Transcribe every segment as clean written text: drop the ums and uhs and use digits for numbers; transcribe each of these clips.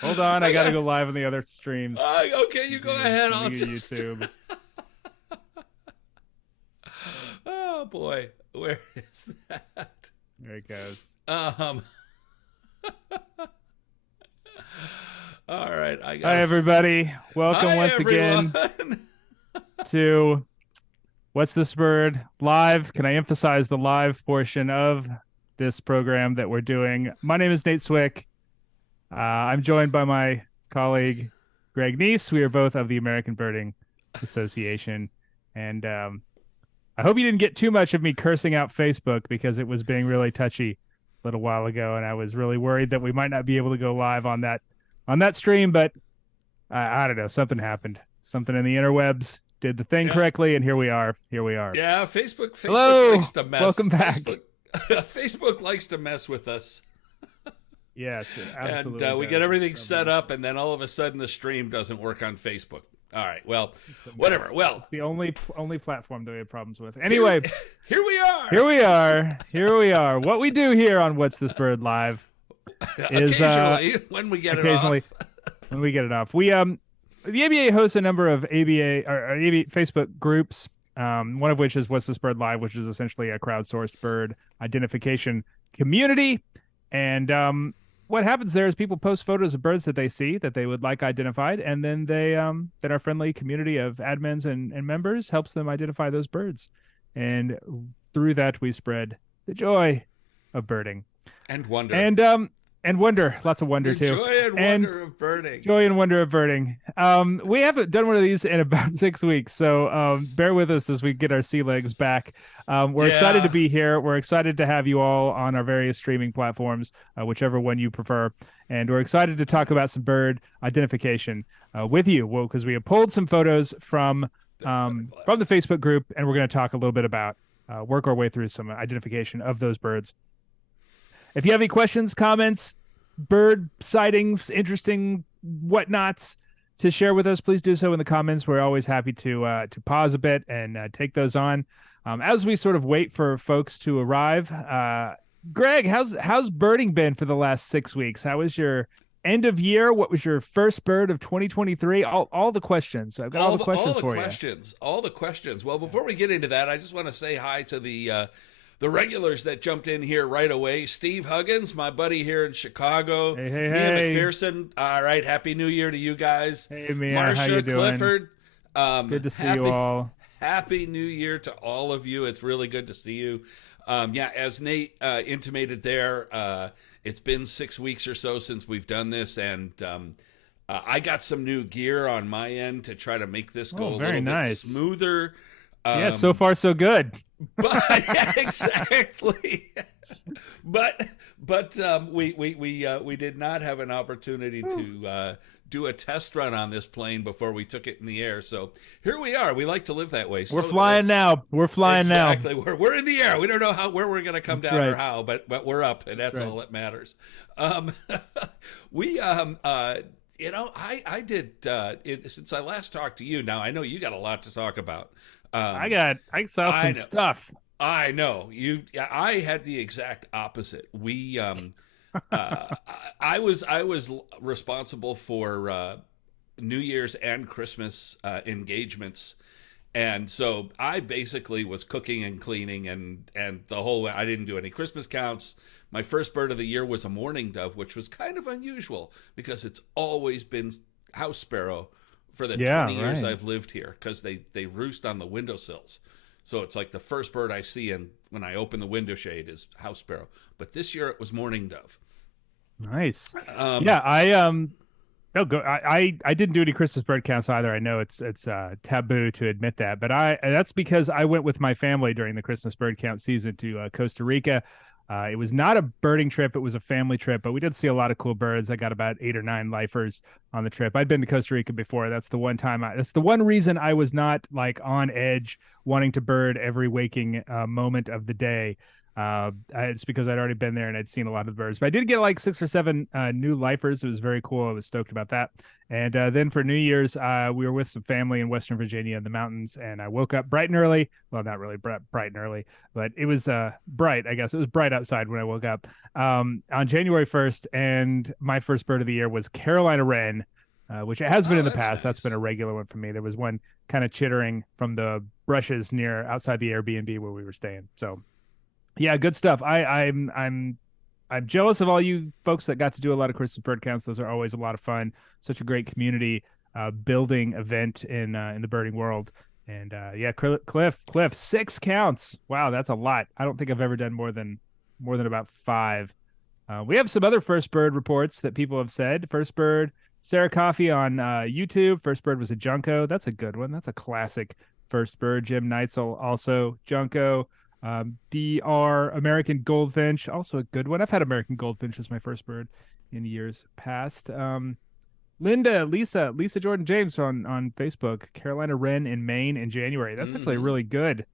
Hold on, I gotta go live on the other streams. Okay, you go ahead. Let I'll me get just. YouTube. Oh boy, where is that? There it goes. Um. All right, I got. Hi everybody. Welcome Hi once everyone. again to What's This Bird live. Can I emphasize the live portion of this program that we're doing? My name is Nate Swick. I'm joined by my colleague Greg Neise. We are both of the American Birding Association, and I hope you didn't get too much of me cursing out Facebook because it was being really touchy a little while ago, and I was really worried that we might not be able to go live on that stream. But I don't know, something happened. Something in the interwebs did the thing correctly, and here we are. Yeah, Facebook Hello, likes to mess. welcome back. Facebook likes to mess with us. Yes, absolutely. And we get everything set up, and then all of a sudden the stream doesn't work on Facebook. All right, well, whatever. Well, it's the only platform that we have problems with. Anyway, here we are. Here we are. What we do here on What's This Bird Live is occasionally when we get it off. We the ABA hosts a number of ABA Facebook groups. One of which is What's This Bird Live, which is essentially a crowdsourced bird identification community. And what happens there is people post photos of birds that they see that they would like identified, and then then our friendly community of admins and members helps them identify those birds. And through that, we spread the joy of birding and wonder. And wonder, lots of wonder too. Joy and wonder of birding. Joy and wonder of birding. We haven't done one of these in about 6 weeks, so bear with us as we get our sea legs back. We're excited to be here. We're excited to have you all on our various streaming platforms, whichever one you prefer. And we're excited to talk about some bird identification with you, because we have pulled some photos from the Facebook group, and we're going to talk a little bit about work our way through some identification of those birds. If you have any questions, comments, bird sightings, interesting whatnots to share with us, please do so in the comments. We're always happy to pause a bit and take those on. As we sort of wait for folks to arrive, Greg, how's birding been for the last 6 weeks? How was your end of year? What was your first bird of 2023? All the questions. I've got all the questions for you. All the questions. Well, before we get into that, I just want to say hi to the regulars that jumped in here right away. Steve Huggins, my buddy here in Chicago. Hey. Mia McPherson. All right, Happy New Year to you guys. Hey, Mia, Marcia how you doing? Clifford. Good to see you all. Happy New Year to all of you. It's really good to see you. As Nate intimated there, it's been 6 weeks or so since we've done this, and I got some new gear on my end to try to make this go a little bit smoother. Yeah, so far so good. But yeah, exactly. but we did not have an opportunity to do a test run on this plane before we took it in the air. So here we are. We like to live that way. We're flying now. We're flying now. Exactly. We're in the air. We don't know where we're going to come down or how, but we're up, and that's all that matters. I did since I last talked to you. Now I know you got a lot to talk about. I saw some stuff. I know I had the exact opposite. I was responsible for New Year's and Christmas engagements, and so I basically was cooking and cleaning and the whole way. I didn't do any Christmas counts. My first bird of the year was a mourning dove, which was kind of unusual because it's always been house sparrow for the 20 years I've lived here, because they roost on the windowsills. So it's like the first bird I see, and when I open the window shade, is house sparrow. But this year it was mourning dove. Nice. I didn't do any Christmas bird counts either. I know it's taboo to admit that, but that's because I went with my family during the Christmas bird count season to Costa Rica. It was not a birding trip. It was a family trip, but we did see a lot of cool birds. I got about 8 or 9 lifers on the trip. I'd been to Costa Rica before. That's the one reason I was not like on edge wanting to bird every waking moment of the day. It's because I'd already been there and I'd seen a lot of the birds. But I did get like 6 or 7 new lifers. It was very cool. I was stoked about that. And then for New Year's, we were with some family in Western Virginia in the mountains, and I woke up bright and early. Well, not really bright and early, but it was bright. I guess it was bright outside when I woke up on January 1st, and my first bird of the year was Carolina wren. Which it has been Oh, in the that's past. That's been nice. a regular one for me. There was one kind of chittering from the brushes near outside the Airbnb where we were staying. So yeah, good stuff. I'm jealous of all you folks that got to do a lot of Christmas bird counts. Those are always a lot of fun. Such a great community building event in the birding world. And yeah, Cliff, 6 counts. Wow, that's a lot. I don't think I've ever done more than about 5. We have some other first bird reports that people have said. First bird, Sarah Coffey on YouTube. First bird was a Junco. That's a good one. That's a classic first bird. Jim Neitzel also Junco. DR American Goldfinch, also a good one. I've had American Goldfinch as my first bird in years past. Lisa Jordan James on Facebook. Carolina Wren in Maine in January. That's actually Hmm. really good.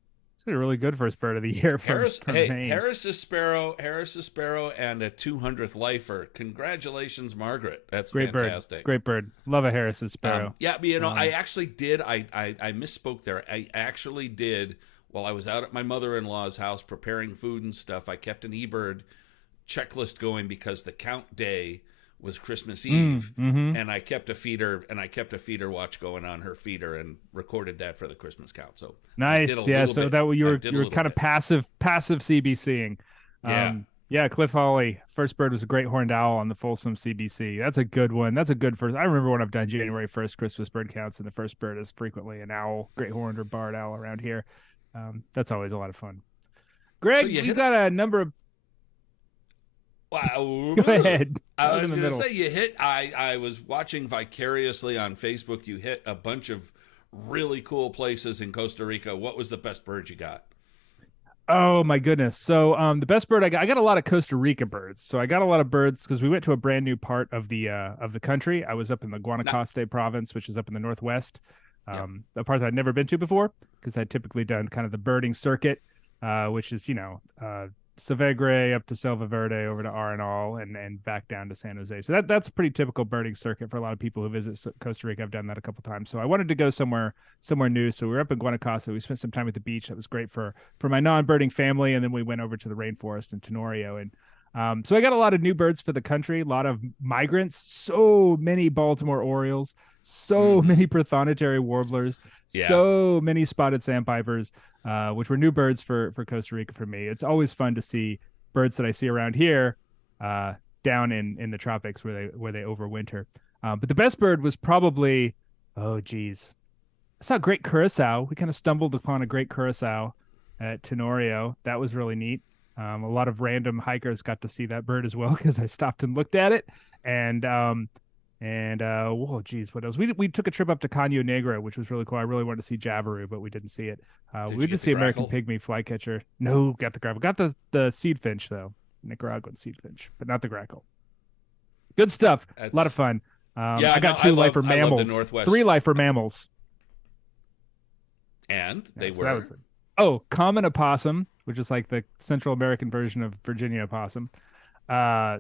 It's a really good first bird of the year from Maine. Harris a sparrow, and a 200th lifer. Congratulations, Margaret. That's Great bird. fantastic. Great bird. Love a Harris's sparrow. Yeah, but, I Um, actually did. I misspoke there. I actually did while I was out at my mother-in-law's house preparing food and stuff. I kept an eBird checklist going because the count day was Christmas Eve, mm-hmm. and I kept a feeder watch going on her feeder and recorded that for the Christmas count. So I did a Nice. Yeah. little So bit. that you I were did a you were little kind of bit. passive CBCing. Yeah. Yeah, Cliff Hawley. First bird was a great horned owl on the Folsom CBC. That's a good one. That's a good first. I remember when I've done January 1st Christmas bird counts, and the first bird is frequently an owl, great horned or barred owl around here. That's always a lot of fun. So Greg, you you hit. got a number of. Wow. Go ahead. I Right in was the gonna middle. say you hit. I was watching vicariously on Facebook. You hit a bunch of really cool places in Costa Rica. What was the best bird you got? Oh my goodness. So the best bird I got a lot of Costa Rica birds. So I got a lot of birds because we went to a brand new part of the country. I was up in the Not. Guanacaste province, which is up in the northwest. Yep. A part that I'd never been to before because I'd typically done kind of the birding circuit, which is, Savegre up to Selva Verde over to Arenal and back down to San Jose. So that's a pretty typical birding circuit for a lot of people who visit Costa Rica. I've done that a couple times. So I wanted to go somewhere new. So we were up in Guanacaste. We spent some time at the beach. That was great for my non-birding family. And then we went over to the rainforest in Tenorio. And so I got a lot of new birds for the country, a lot of migrants, so many Baltimore Orioles, so Mm-hmm. many prothonotary warblers, Yeah. so many spotted sandpipers, which were new birds for Costa Rica for me. It's always fun to see birds that I see around here uh, down in the tropics where they overwinter. But the best bird was probably, oh geez, I saw a great curassow. We kind of stumbled upon a great curassow at Tenorio. That was really neat. A lot of random hikers got to see that bird as well because I stopped and looked at it. And oh geez, what else? We took a trip up to Caño Negro, which was really cool. I really wanted to see Jabiru, but we didn't see it. Did We you did get the see American grackle? pygmy flycatcher. No, got the grackle. Got the seed finch though, Nicaraguan seed finch, but not the grackle. Good stuff. A lot of That's fun. yeah. I No, got two lifer I love the mammals, three Northwest, lifer mammals. and Yeah, they so that were. was common opossum, which is like the Central American version of Virginia opossum.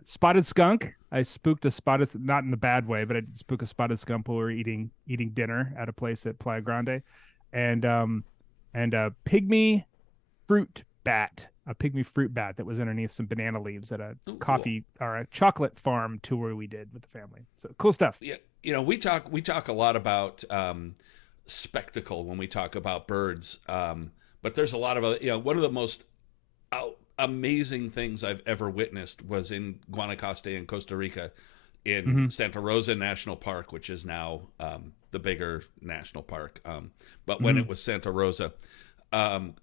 Spotted skunk. I spooked a spotted, not in the bad way, but I did spook a spotted skunk while we were eating dinner at a place at Playa Grande, and a pygmy fruit bat, a pygmy fruit bat that was underneath some banana leaves at a Oh, cool. coffee or a chocolate farm tour we did with the family. So cool stuff. Yeah, we talk a lot about spectacle when we talk about birds, but there's a lot of one of the most amazing things I've ever witnessed was in Guanacaste in Costa Rica, in Mm-hmm. Santa Rosa National Park, which is now the bigger national park. But when Mm-hmm. it was Santa Rosa, um,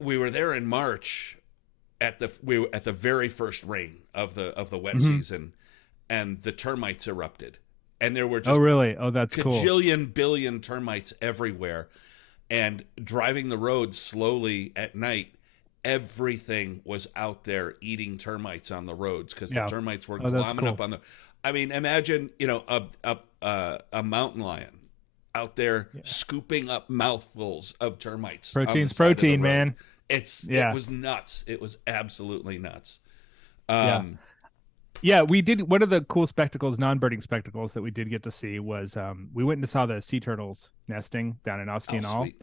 we were there in March we were at the very first rain of the wet Mm-hmm. season, and the termites erupted, and there were Oh, just really? Oh, that's cool. cajillion billion termites everywhere. And driving the roads slowly at night, everything was out there eating termites on the roads because the Yeah. termites were Oh, that's glomming up cool. on the. I mean, imagine a mountain lion out there Yeah. scooping up mouthfuls of termites on the Protein's side of the protein, road. man. It Yeah. was nuts. It was absolutely nuts. Yeah. Um, Yeah, we did one of the cool spectacles, non-birding spectacles that we did get to see was we went and saw the sea turtles nesting down in oh, Austin All, sweet.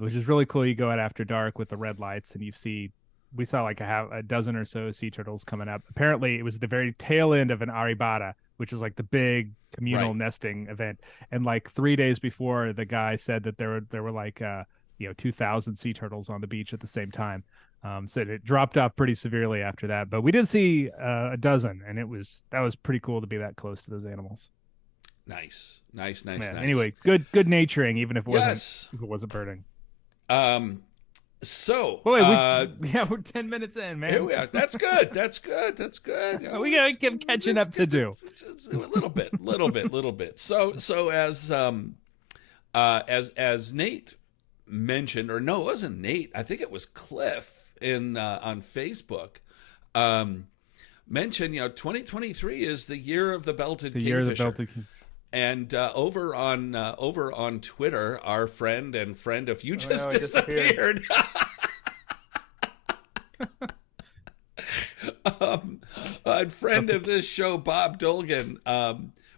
which is really cool. You go out after dark with the red lights and you see we saw like a dozen or so sea turtles coming up. Apparently, it was the very tail end of an aribara, which is like the big communal Right. nesting event. And like 3 days before, the guy said that there were like 2,000 sea turtles on the beach at the same time. So it dropped off pretty severely after that, but we did see a dozen, and that was pretty cool to be that close to those animals. Nice. Nice, nice, Man, nice. anyway, good naturing, even Yes. if it wasn't birding. Um, so, Well, wait, yeah, we're 10 minutes in, here man. we are. That's good. That's good. That's good. We got catching up to do. A little bit, little bit. So as Nate mentioned, or no, it wasn't Nate. I think it was Cliff in on Facebook. Mentioned, 2023 is the year of the belted It's the kingfisher. year of the belted king. And over on Twitter, our friend of you just no, he disappeared. A friend of this show, Bob Dolgan,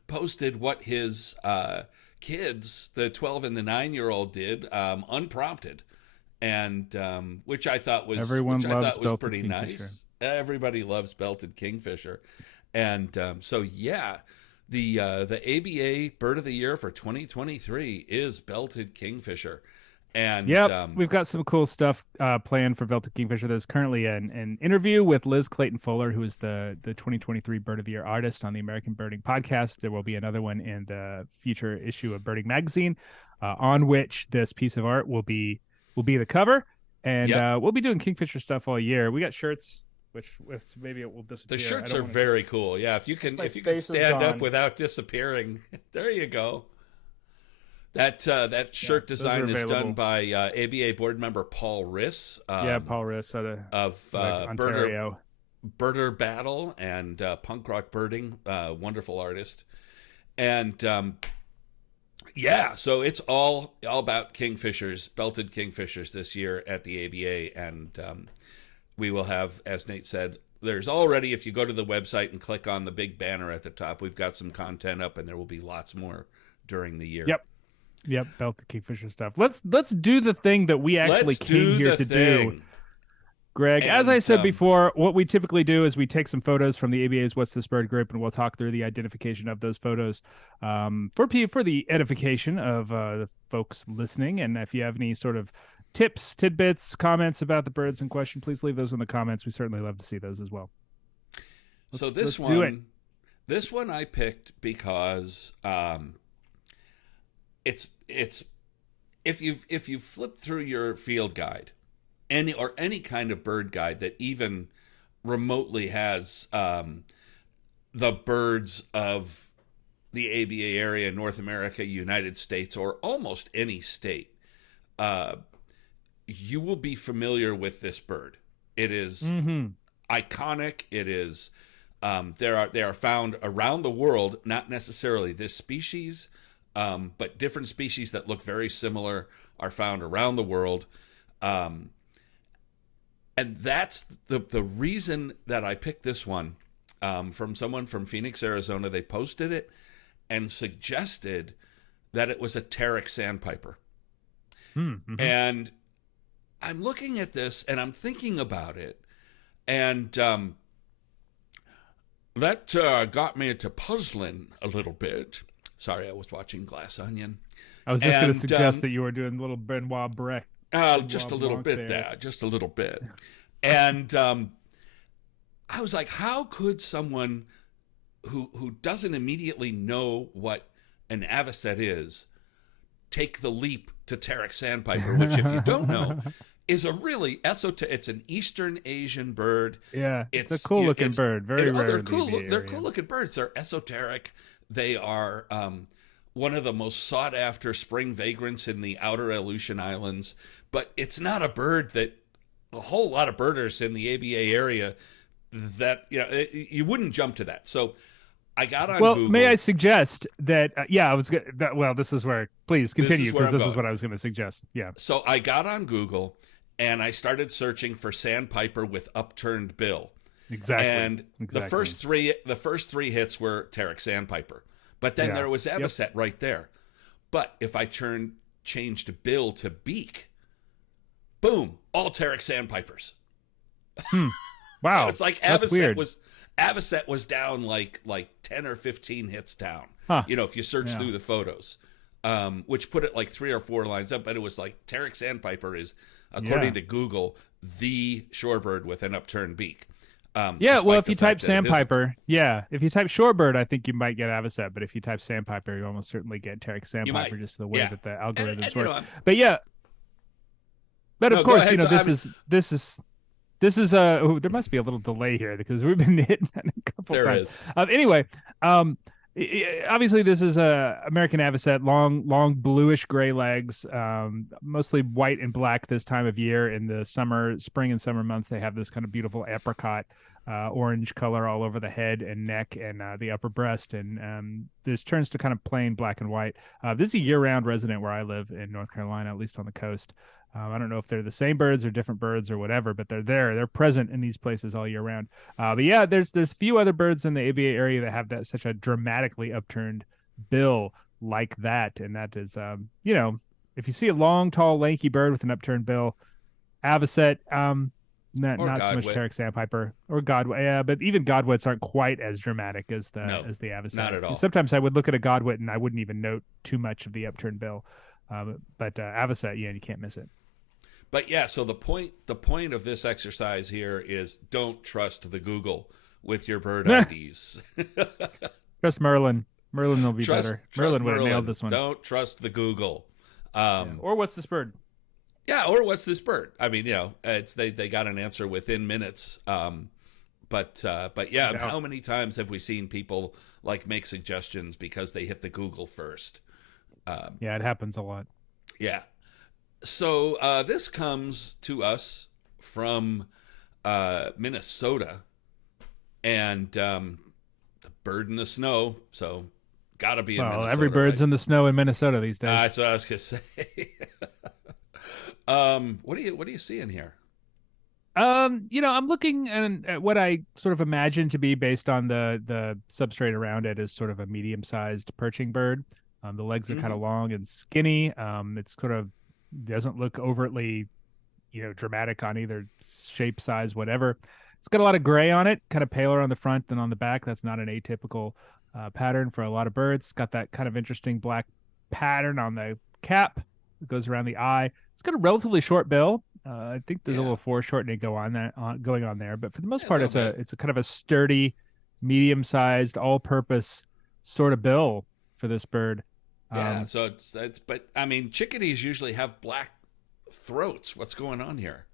posted what his kids, the 12 and the 9-year-old, did unprompted, and which I thought was pretty nice. Everybody loves belted kingfisher, and so yeah. The ABA Bird of the Year for 2023 is belted kingfisher, and we've got some cool stuff planned for belted kingfisher. There's currently an interview with Liz Clayton Fuller, who is the 2023 Bird of the Year artist on the American Birding Podcast. There will be another one in the future issue of Birding Magazine, on which this piece of art will be the cover, and we'll be doing kingfisher stuff all year. We got shirts. Which maybe it will disappear. The shirts are very cool. Yeah, if you can stand up without disappearing, there you go. That shirt design is done by ABA board member Paul Riss. Paul Riss of Ontario. Birder Battle and Punk Rock Birding, wonderful artist. And so it's all about kingfishers, belted kingfishers this year at the ABA, and we will have, as Nate said, there's already, if you go to the website and click on the big banner at the top, we've got some content up, and there will be lots more during the year. Yep, belted kingfisher stuff. Let's do the thing that we actually came here to do, Greg. And, as I said before, what we typically do is we take some photos from the ABA's What's This Bird group, and we'll talk through the identification of those photos for the edification of the folks listening. And if you have any sort of tips, tidbits, comments about the birds in question, please leave those in the comments. We certainly love to see those as well. So this one I picked because it's if you've flipped through your field guide, any kind of bird guide that even remotely has the birds of the ABA area, North America, United States, or almost any state, you will be familiar with this bird. It is iconic. It is they are found around the world, not necessarily this species, but different species that look very similar are found around the world. And that's the reason that I picked this one, from someone from Phoenix, Arizona. They posted it and suggested that it was a Tarek sandpiper. Mm-hmm. And I'm looking at this and I'm thinking about it, and that got me to puzzling a little bit. Sorry, I was watching Glass Onion. I was just going to suggest that you were doing a little Benoit Brecht. Just a little bit there, just a little bit. And I was like, how could someone who doesn't immediately know what an avocet is take the leap to Tarek sandpiper, which, if you don't know, is a really esoteric. It's an Eastern Asian bird. Yeah, it's a cool looking bird. Very rare. They're cool. They're cool looking birds. They're esoteric. They are one of the most sought after spring vagrants in the outer Aleutian Islands. But it's not a bird that a whole lot of birders in the ABA area that you wouldn't jump to that. So I got on Google. May I suggest that? I was good. This is where. Please continue, because this is what I was going to suggest. Yeah. So I got on Google, and I started searching for sandpiper with upturned bill. Exactly. And Exactly. the first three hits were Terex sandpiper, but then Yeah. there was Yep. avocet right there. But if I changed bill to beak, boom, all Terex sandpipers. Hmm. So Wow. it's like That's weird. Avocet was down like 10 or 15 hits down. Huh. If you search Yeah. through the photos, which put it like 3 or 4 lines up, but it was like Terex sandpiper is, Yeah. according to Google, the shorebird with an upturned beak. Yeah, well, Despite if the you type fact that it isn't. sandpiper, yeah, if you type shorebird, I think you might get avocet, but if you type sandpiper, you almost certainly get Terex You might. sandpiper, just the way Yeah. that the And, algorithms and work. But yeah, but of no, go course, ahead. I mean, this is there must be a little delay here because we've been hitting that a couple there times. is. Anyway, obviously this is a American avocet, long bluish gray legs, mostly white and black this time of year. In the spring and summer months, they have this kind of beautiful apricot orange color all over the head and neck and the upper breast, and this turns to kind of plain black and white. This is a year-round resident where I live in North Carolina, at least on the coast. I don't know if they're the same birds or different birds or whatever, but they're there. They're present in these places all year round. But yeah, there's few other birds in the ABA area that have that such a dramatically upturned bill like that, and that is, if you see a long, tall, lanky bird with an upturned bill, avocet, Or not so much godwit. Terex sandpiper or godwit. Yeah, but even godwits aren't quite as dramatic as No, the not avocet. at all. Sometimes I would look at a godwit and I wouldn't even note too much of the upturned bill. But avocet, yeah, you can't miss it. But yeah, so the point of this exercise here is don't trust the Google with your bird IDs. Trust Merlin. Merlin will be better. Trust Merlin would have nailed Merlin. this one. Don't trust the Google. Yeah. Or what's this bird? Yeah, or what's this bird? I mean, it's they got an answer within minutes. But yeah, Yeah. how many times have we seen people like make suggestions because they hit the Google first? Yeah, it happens a lot. Yeah. So this comes to us from Minnesota, and the bird in the snow. So gotta be in Well, Minnesota, every bird's right? in the snow in Minnesota these days. That's what I was gonna say. What do you see in here? I'm looking at what I sort of imagine to be based on the substrate around it is sort of a medium-sized perching bird. The legs are kind Mm-hmm. of long and skinny. It's sort of doesn't look overtly, dramatic on either shape, size, whatever. It's got a lot of gray on it, kind of paler on the front than on the back. That's not an atypical pattern for a lot of birds. It's got that kind of interesting black pattern on the cap that goes around the eye. It's got a relatively short bill. I think there's a Yeah, little foreshortening going on there, but for the most a part, little bit. it's a kind of a sturdy, medium-sized, all-purpose sort of bill for this bird. Yeah, Um, so it's but I mean, chickadees usually have black throats. What's going on here?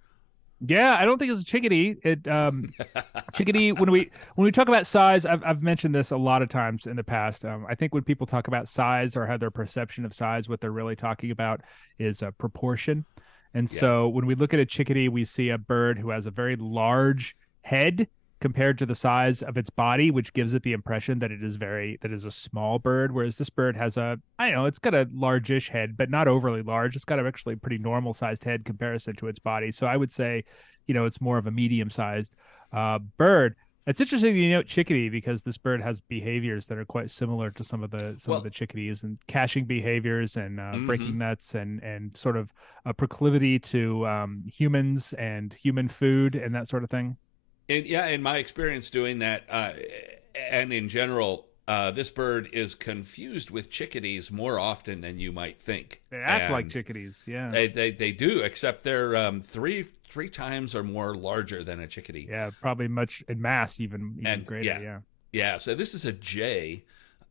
yeah, I don't think it's a chickadee. Chickadee. When we talk about size, I've mentioned this a lot of times in the past. I think when people talk about size or have their perception of size, what they're really talking about is proportion. And Yeah, so when we look at a chickadee, we see a bird who has a very large head compared to the size of its body, which gives it the impression that that is a small bird. Whereas this bird has I don't know, it's got a largish head, but not overly large. It's got a actually pretty normal sized head comparison to its body. So I would say, it's more of a medium sized bird. It's interesting you note chickadee because this bird has behaviors that are quite similar to some of well, the chickadees and caching behaviors and mm-hmm. breaking nuts and sort of a proclivity to humans and human food and that sort of thing. Yeah, in my experience doing that, and in general, this bird is confused with chickadees more often than you might think, They act like and chickadees, yeah. they do, except they're three times or more larger than a chickadee. Yeah, probably much in mass, even And greater. Yeah. yeah. So this is a jay,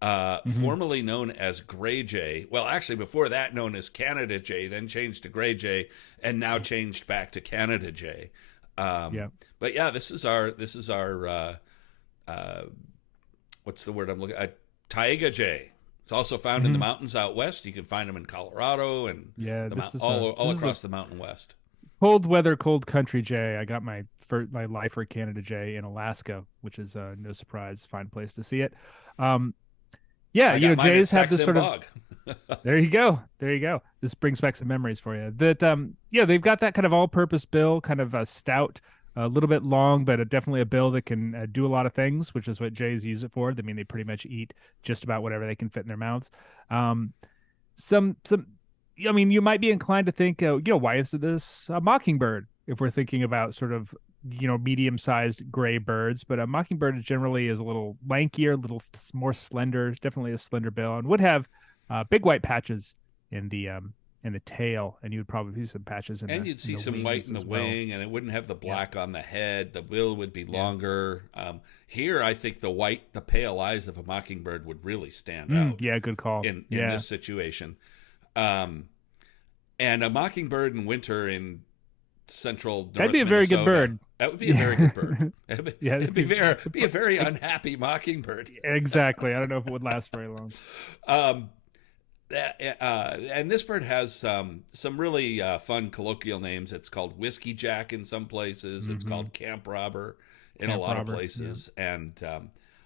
Hmm. formerly known as gray jay. Well, actually, before that, known as Canada jay, then changed to gray jay, and now changed back to Canada jay. Yeah. But yeah, this is our what's the word I'm looking at? Taiga jay. It's also found in the Hmm. mountains out west. You can find them in Colorado and Yeah. all This is a across the mountain west. cold weather, cold country jay. I got my lifer Canada jay in Alaska, which is no surprise, fine place to see it. Um, Yeah, I got mine at jays have this Sax-in sort of. Bog. There you go. There you go. This brings back some memories for you. That yeah, they've got that kind of all-purpose bill, kind of a stout, a little bit long, but definitely a bill that can do a lot of things, which is what jays use it for. I mean, they pretty much eat just about whatever they can fit in their mouths. Um, some I mean, you might be inclined to think, why is this a mockingbird? If we're thinking about sort of, medium-sized gray birds, but a mockingbird generally is a little lankier, a little more slender, definitely a slender bill, and would have big white patches in the tail, and you would probably see some patches And you'd in see the some white wings in the as well. wing, and it wouldn't have the Yeah, black on the head. The bill would be yeah. longer. Here, I think the pale eyes of a mockingbird would really stand out Yeah, good call. in Yeah, this situation. Um, and a mockingbird in winter in central that'd be North a very good Minnesota, bird. that would be a very Yeah, good bird. yeah, It'd be a very unhappy mockingbird. exactly. I don't know if it would last very long. Um, and this bird has some really fun colloquial names. It's called Whiskey Jack in some places. It's Hmm. called Camp Robber in a Camp lot of robber. Yeah. places. And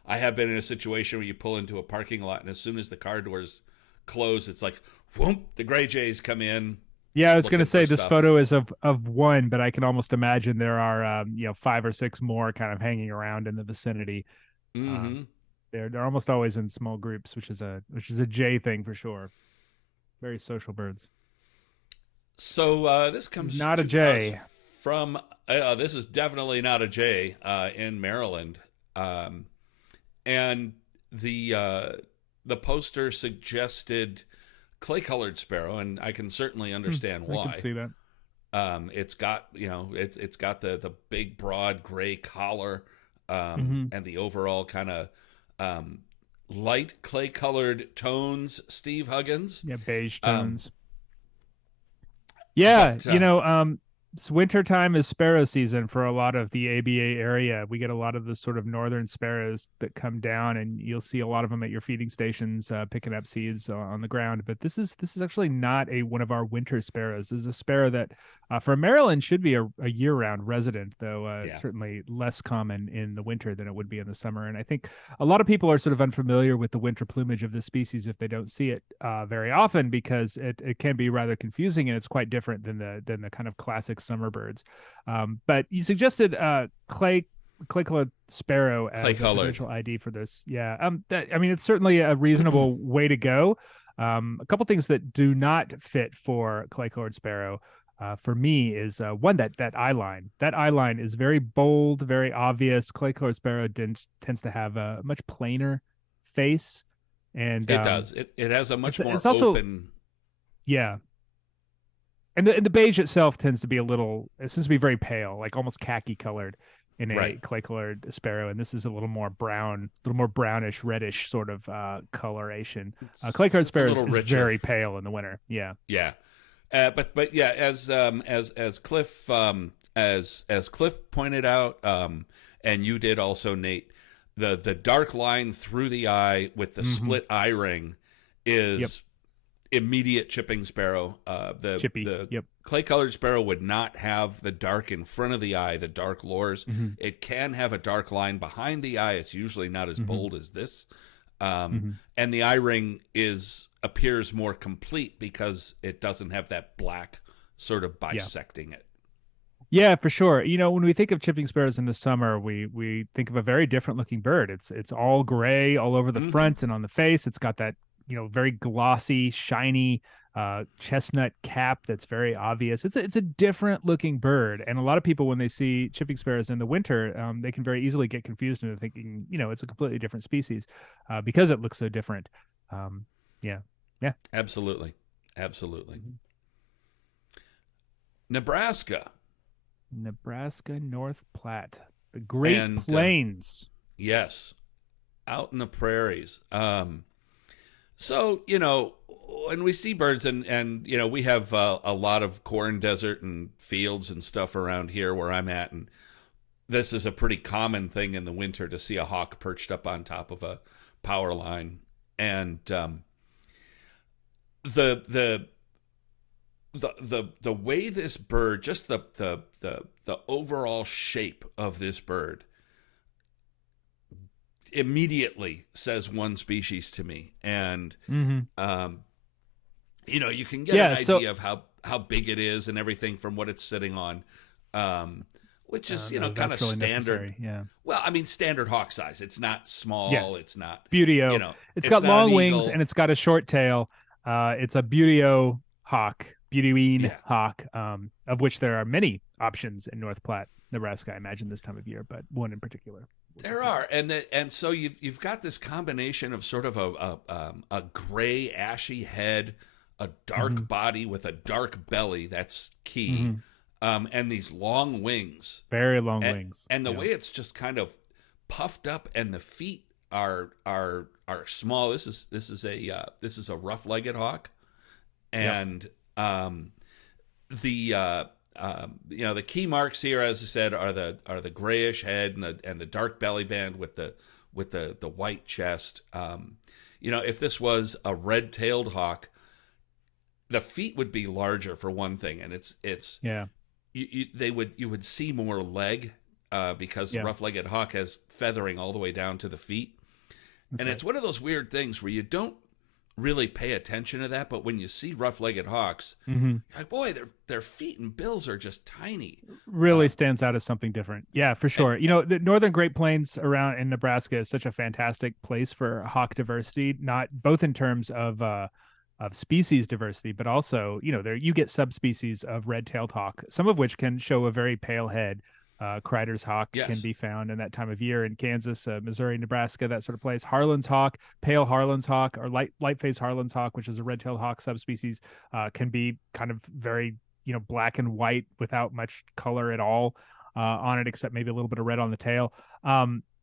I have been in a situation where you pull into a parking lot, and as soon as the car doors close, it's like, whoop, the gray jays come in Yeah, I was going to looking for say this stuff. photo is of one, but I can almost imagine there are five or six more kind of hanging around in the vicinity. Um, Hmm. they're almost always in small groups, which is a Jay thing for sure. Very social birds. So this He's comes not a to us Jay. from, this is definitely not a jay in Maryland. Um, and the poster suggested clay colored sparrow, and I can certainly understand I can why. see that. It's got it's got the big broad gray collar, Hmm. and the overall kind of um, light clay colored tones. Steve Huggins, Yeah, beige um, tones. Yeah, but it's winter time is sparrow season for a lot of the ABA area. We get a lot of the sort of northern sparrows that come down, and you'll see a lot of them at your feeding stations picking up seeds on the ground. But this is actually not a one of our winter sparrows. This is a sparrow that for Maryland should be a year-round resident, though it's yeah, certainly less common in the winter than it would be in the summer. And I think a lot of people are sort of unfamiliar with the winter plumage of this species if they don't see it very often, because it can be rather confusing, and it's quite different than the kind of classic summer birds. But you suggested clay colored sparrow clay as a colored. potential ID for this. Yeah, I mean, it's certainly a reasonable way to go. A couple things that do not fit for clay colored sparrow. For me, is one that eye line. That eye line is very bold, very obvious. Clay colored sparrow tends to have a much plainer face, and It does. It has a it's much more it's also, open. yeah, and the beige itself tends to be it tends to be very pale, like almost khaki colored in a Right. clay colored sparrow, and this is a little more brown, a little more brownish, reddish sort of coloration. Clay colored It's a sparrow little is richer. very pale in the winter. Yeah. Yeah. But yeah, as Cliff as Cliff pointed out, and you did also, Nate, the dark line through the eye with the Hmm. split eye ring Yep. is immediate chipping sparrow. Chippy. The Yep. clay colored sparrow would not have the dark in front of the eye, the dark lores. Hmm. It can have a dark line behind the eye. It's usually not as Hmm. bold as this. Hmm. And the eye ring appears more complete because it doesn't have that black sort of Yeah. bisecting it. Yeah, for sure. When we think of chipping sparrows in the summer, we think of a very different looking bird. It's all gray all over the Mm-hmm. front and on the face. It's got that, very glossy, shiny chestnut cap that's very obvious. It's a different looking bird, and a lot of people when they see chipping sparrows in the winter, they can very easily get confused into thinking, it's a completely different species because it looks so different. Um, yeah, yeah. Absolutely. Absolutely. Mhm. Nebraska. Nebraska North Platte, the Great And Plains. yes, out in the prairies. So, when we see birds, and we have a lot of corn desert and fields and stuff around here where I'm at, and this is a pretty common thing in the winter to see a hawk perched up on top of a power line. And the the the way this bird, just the overall shape of this bird, immediately says one species to me. And you can get an idea of how big it is and everything from what it's sitting on, which is no, kind of really standard. Necessary. Yeah. Well, I mean, standard hawk size. It's not small. Yeah. It's not Buteo. It's got long wings and it's got a short tail. It's a Buteo hawk, Buteween hawk, of which there are many options in North Platte, Nebraska. I imagine this time of year, but one in particular. There are, and so you've got this combination of sort of a gray ashy head, a dark body with a dark belly. That's key, and these long wings, very long wings, and the way it's just kind of puffed up, and the feet are small. This is a rough-legged hawk, and the key marks here, as I said, are the grayish head and the dark belly band with the white chest. If this was a red-tailed hawk, the feet would be larger for one thing, and you would see more leg because the rough-legged hawk has feathering all the way down to the feet. That's right. It's one of those weird things where you don't really pay attention to that, but when you see rough-legged hawks, you're like, boy, their feet and bills are just tiny. Really stands out as something different. Yeah, for sure. The northern Great Plains around in Nebraska is such a fantastic place for hawk diversity, not both in terms of species diversity, but also, there you get subspecies of red-tailed hawk, some of which can show a very pale head. Kreider's hawk can be found in that time of year in Kansas, Missouri, Nebraska, that sort of place. Harlan's hawk, pale Harlan's hawk, or light-faced Harlan's hawk, which is a red-tailed hawk subspecies, can be kind of very, black and white without much color at all on it, except maybe a little bit of red on the tail.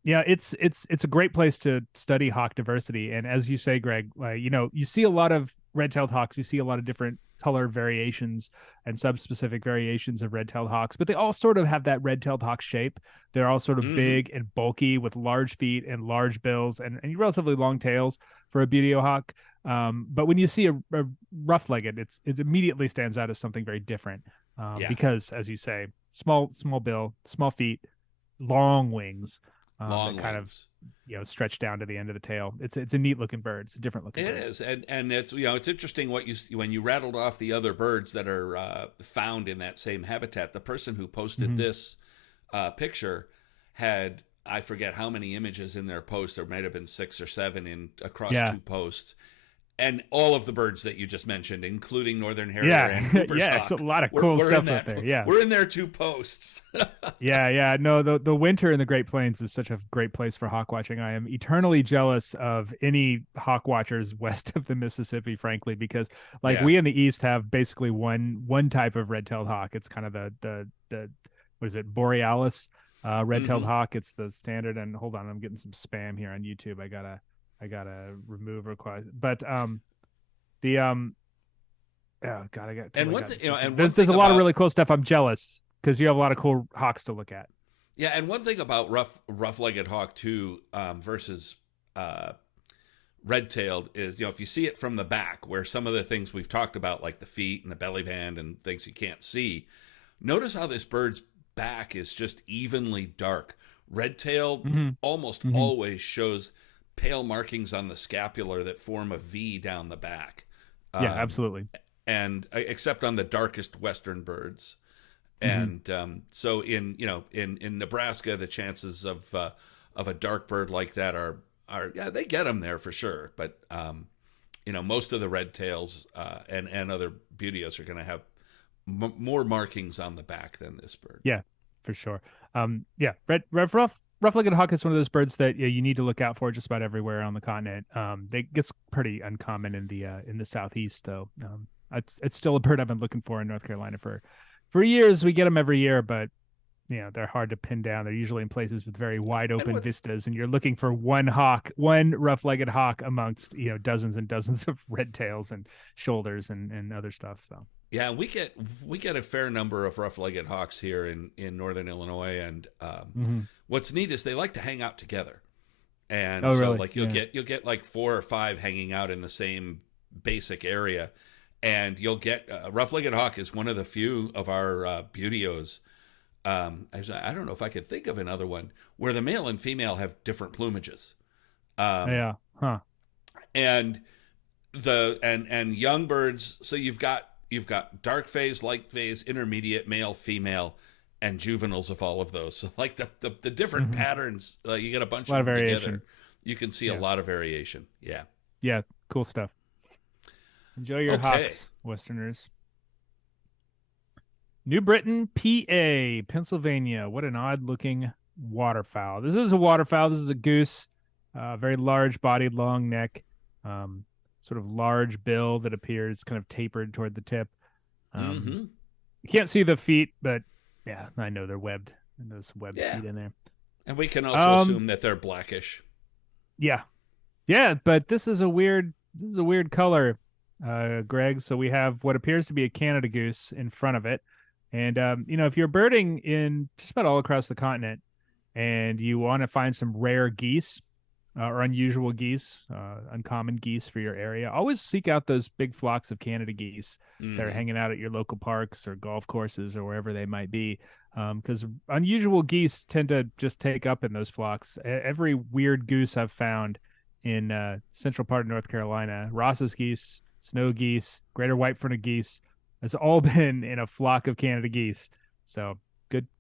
It's a great place to study hawk diversity. And as you say, Greg, you see a lot of red-tailed hawks, you see a lot of different color variations and subspecific variations of red-tailed hawks, but they all sort of have that red-tailed hawk shape. They're all sort of big and bulky with large feet and large bills and relatively long tails for a Buteo hawk. But when you see a rough-legged, it immediately stands out as something very different because, as you say, small bill, small feet, long wings. Kind of stretched down to the end of the tail. It's a neat looking bird. It's a different looking bird. It is, and it's it's interesting when you rattled off the other birds that are found in that same habitat. The person who posted this picture had, I forget how many images in their post. There might have been 6 or 7 across 2 posts. And all of the birds that you just mentioned, including northern harrier and Cooper's hawk. It's a lot of cool stuff up there. Yeah, we're in their 2 posts. No, the winter in the Great Plains is such a great place for hawk watching. I am eternally jealous of any hawk watchers west of the Mississippi, frankly, because we in the East have basically one type of red-tailed hawk. It's kind of the what is it, Borealis red-tailed hawk. It's the standard. And hold on, I'm getting some spam here on YouTube. I gotta remove request, but oh god, I got. And one thing, there's a lot of really cool stuff. I'm jealous because you have a lot of cool hawks to look at. Yeah, and one thing about rough-legged hawk too versus red-tailed is, if you see it from the back, where some of the things we've talked about, like the feet and the belly band and things you can't see, notice how this bird's back is just evenly dark. Red-tailed almost always shows pale markings on the scapular that form a V down the back. Absolutely. And except on the darkest western birds. And so in Nebraska, the chances of a dark bird like that are they get them there for sure. But most of the red tails and other Buteos are going to have more markings on the back than this bird. Yeah, for sure. Rough-legged hawk is one of those birds that you need to look out for just about everywhere on the continent. It gets pretty uncommon in the Southeast, though. It's still a bird I've been looking for in North Carolina for years. We get them every year, but they're hard to pin down. They're usually in places with very wide open vistas, and you're looking for one rough-legged hawk amongst dozens and dozens of red tails and shoulders and other stuff. So. Yeah, we get a fair number of rough-legged hawks here in northern Illinois, and what's neat is they like to hang out together, and really? You'll get like 4 or 5 hanging out in the same basic area, and you'll get rough-legged hawk is one of the few of our Buteos. I don't know if I could think of another one where the male and female have different plumages. Yeah. Huh. And and young birds. So you've got dark phase, light phase, intermediate, male, female, and juveniles of all of those. So like the different Hmm. patterns, you get a bunch A lot of of them variation. together, you can see a Yeah. lot of variation. Yeah. Yeah. Cool stuff. Enjoy your Okay. hawks, Westerners. New Britain, PA, Pennsylvania. What an odd looking waterfowl. This is a waterfowl. This is a goose. Very large bodied, long neck, um, sort of large bill that appears kind of tapered toward the tip. Um, Mm-hmm. you can't see the feet, but yeah, I know they're webbed. There's some webbed Yeah. feet in there. And we can also Um, assume that they're blackish. yeah, yeah, but this is a weird color, Greg. So we have what appears to be a Canada goose in front of it. And if you're birding in just about all across the continent and you want to find some rare geese or unusual geese, uncommon geese for your area, always seek out those big flocks of Canada geese that are Mm-hmm. hanging out at your local parks or golf courses or wherever they might be. Because unusual geese tend to just take up in those flocks. Every weird goose I've found in central part of North Carolina, Ross's geese, snow geese, greater white-fronted geese, has all been in a flock of Canada geese. So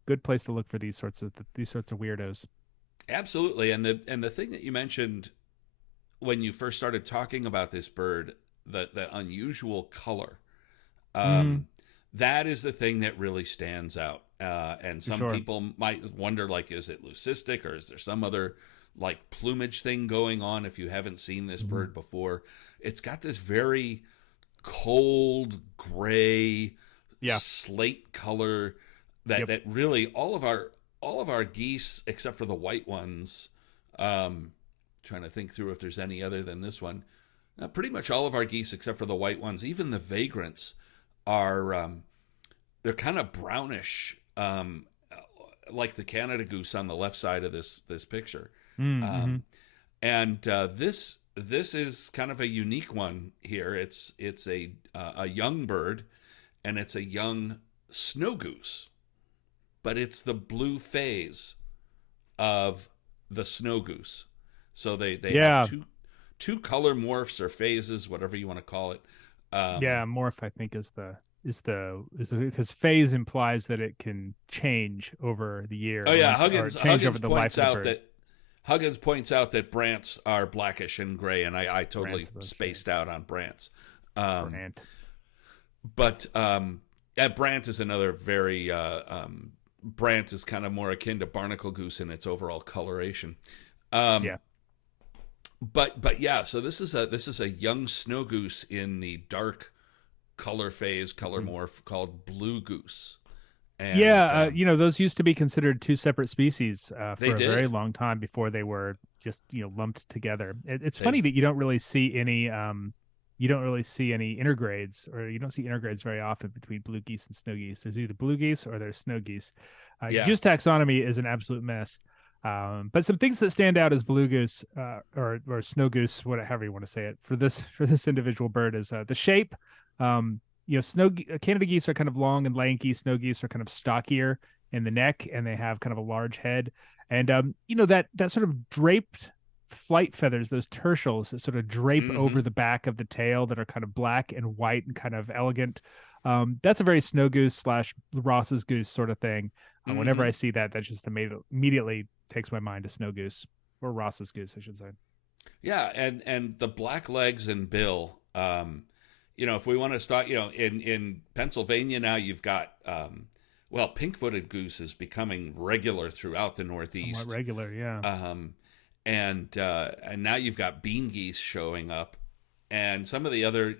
good place to look for these sorts of weirdos. Absolutely. And the thing that you mentioned when you first started talking about this bird, the unusual color, Mm-hmm, um, that is the thing that really stands out. And for some sure. people might wonder, like, is it leucistic or is there some other like plumage thing going on? If you haven't seen this Mm-hmm. bird before, it's got this very cold gray Yeah. slate color that Yep. that really all of our geese except for the white ones, trying to think through if there's any other than this one. Pretty much all of our geese except for the white ones, even the vagrants, are they're kind of brownish, like the Canada goose on the left side of this picture. Mm-hmm. um, and this is kind of a unique one here. It's a young bird, and it's a young snow goose, but it's the blue phase of the snow goose. So they have Yeah. two color morphs or phases, whatever you want to call it. Yeah. Morph, I think, is the because phase implies that it can change over the year Oh yeah, once or Huggins change over Huggins the life points of the out bird. that Huggins points out that Brants are blackish and gray, and I totally Brants of those, yeah. spaced out on Brants. Um, Brant. but Brant is another very Brant is kind of more akin to barnacle goose in its overall coloration. Um, Yeah. but yeah, so this is a young snow goose in the dark color phase, color Mhm. morph called blue goose, Yeah, and those used to be considered two separate species they for a very did long time before they were just lumped together. It's they funny that you don't really see any intergrades, or you don't see intergrades very often between blue geese and snow geese. There's either blue geese or there's snow geese. yeah. Goose taxonomy is an absolute mess. But some things that stand out as blue goose or snow goose, whatever you want to say it for this individual bird is the shape. Um, Canada geese are kind of long and lanky. Snow geese are kind of stockier in the neck, and they have kind of a large head. And that sort of draped flight feathers, those tertials that sort of drape Mm-hmm. over the back of the tail that are kind of black and white and kind of elegant. That's a very snow goose slash Ross's goose sort of thing. Whenever I Mm-hmm. see that, that just immediately takes my mind to snow goose or Ross's goose, I should say. Yeah, and the black legs and bill. If we want to start, in Pennsylvania now, you've got pink-footed goose is becoming regular throughout the Somewhat Northeast. regular, yeah. Um, and now you've got bean geese showing up, and some of the other,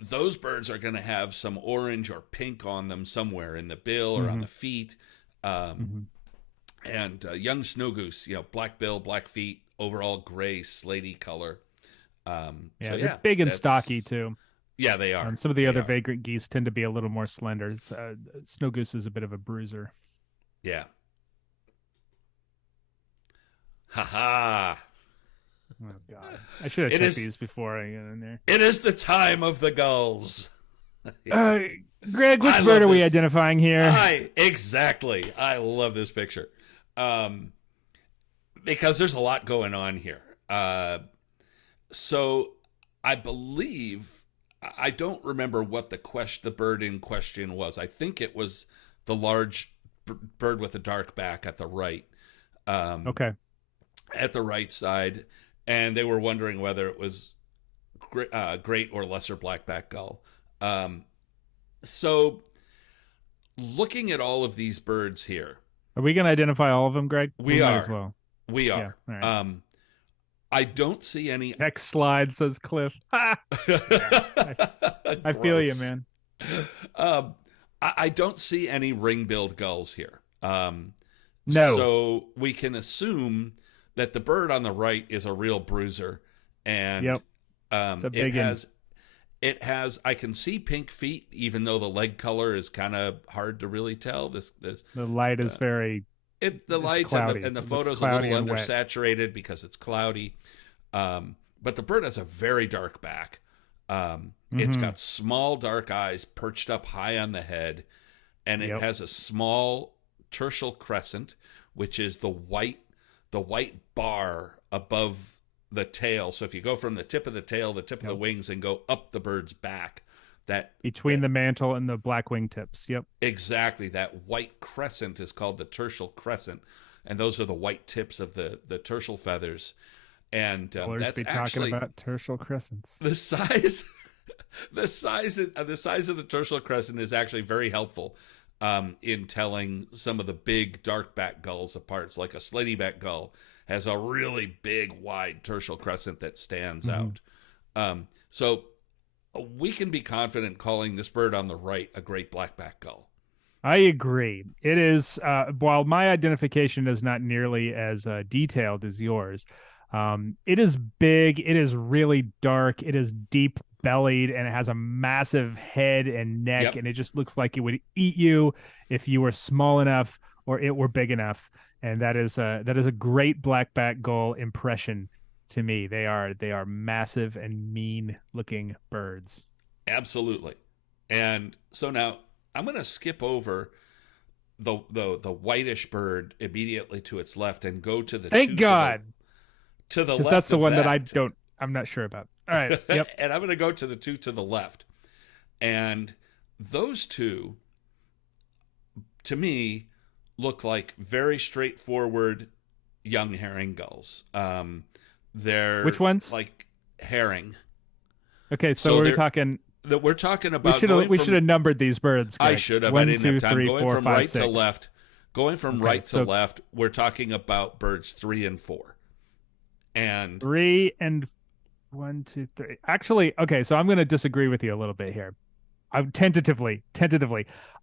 those birds are going to have some orange or pink on them somewhere in the bill or on Mm-hmm. the feet. Um, Mm-hmm. and young snow goose, black bill, black feet, overall gray, slatey color. Yeah, So they're yeah, big and stocky that's too. yeah, they are. Some of the They other are. vagrant geese tend to be a little more slender. Snow goose is a bit of a bruiser. Yeah. Ha ha. Oh God, I should have It checked is. these before I get in there. It is the time of the gulls. Uh, Greg, I which bird love are we this. identifying here? Exactly. I love this picture, because there's a lot going on here. Uh, so I believe I don't remember what the bird in question was. I think it was the large bird with the dark back at the right, um, Okay. at the right side, and they were wondering whether it was great or lesser blackback gull. Um, so looking at all of these birds here, Are we going to identify all of them, Greg? we might as are well. we Yeah. are. All right. I don't see any. Next slide, says Cliff. I feel you, man. Um, I don't see any ring-billed gulls here. No. So we can assume that the bird on the right is a real bruiser, and Yep. It's a big it has. I can see pink feet, even though the leg color is kind of hard to really tell. The light is very. the lights cloudy. and the It looks photos a cloudy little and wet. undersaturated because it's cloudy. But the bird has a very dark back. It's got small dark eyes perched up high on the head, and it has a small tertial crescent, which is the white bar above the tail. So if you go from the tip of the tail, the tip of the wings, and go up the bird's back, between the mantle and the black wingtips. Yep. Exactly. That white crescent is called the tertial crescent, and those are the white tips of the tertial feathers. And that's be actually talking about tertial crescents. the size. The size of the tertial crescent is actually very helpful in telling some of the big dark-back gulls apart. Like a slaty-back gull has a really big, wide tertial crescent that stands out. So we can be confident calling this bird on the right a great blackback gull. I agree. It is, while my identification is not nearly as detailed as yours, it is big, it is really dark, it is deep bellied, and it has a massive head and neck, and it just looks like it would eat you if you were small enough or it were big enough. And that is a great blackback gull impression to me. They are massive and mean looking birds. Absolutely. And so now I'm going to skip over the whitish bird immediately to its left and go to the Thank God. To the left. Because that's the one that I'm not sure about. All right. Yep. And I'm going to go to the two to the left. And those two, to me, look like very straightforward young herring gulls. They're which ones? Like herring. Okay, so we're talking. That we're talking about. We should have numbered these birds. Greg. I should have. 1, I didn't 2, have time. 3, Going 4, from 5, right 6. to left. Going from right to left, we're talking about birds 3 and 4. And 3 and 1, 2, 3. Actually, okay, so I'm going to disagree with you a little bit here. I'm tentatively.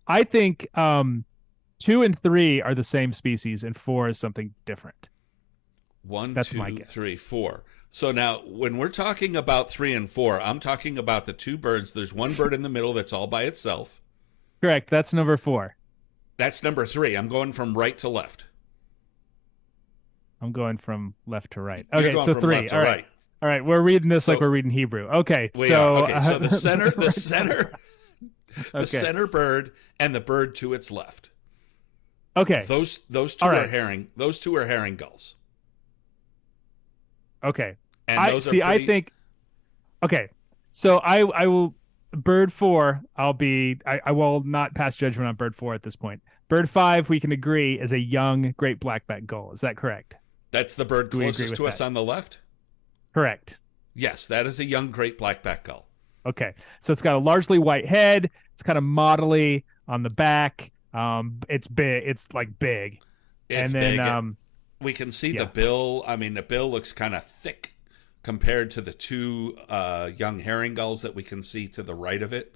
I think 2 and 3 are the same species, and 4 is something different. 1, That's 2, my guess. 3, 4. So now, when we're talking about 3 and 4, I'm talking about the two birds. There's one bird in the middle that's all by itself. Correct. That's number 4. That's number 3. I'm going from right to left. I'm going from left to right. Okay, so 3. All right. All right. We're reading this like we're reading Hebrew. Okay. So the center bird and the bird to its left. Okay. Those two are herring. Those two are herring gulls. Okay. And I think. Okay. So I will bird 4. I will not pass judgment on bird 4 at this point. Bird 5, we can agree, is a young great blackback gull. Is that correct? That's the bird closest to us on the left? Correct. Yes, that is a young great blackback gull. Okay. So it's got a largely white head. It's kind of modelly on the back. It's big. It's like big. It's and then big. We can see the bill. I mean, the bill looks kind of thick compared to the two young herring gulls that we can see to the right of it.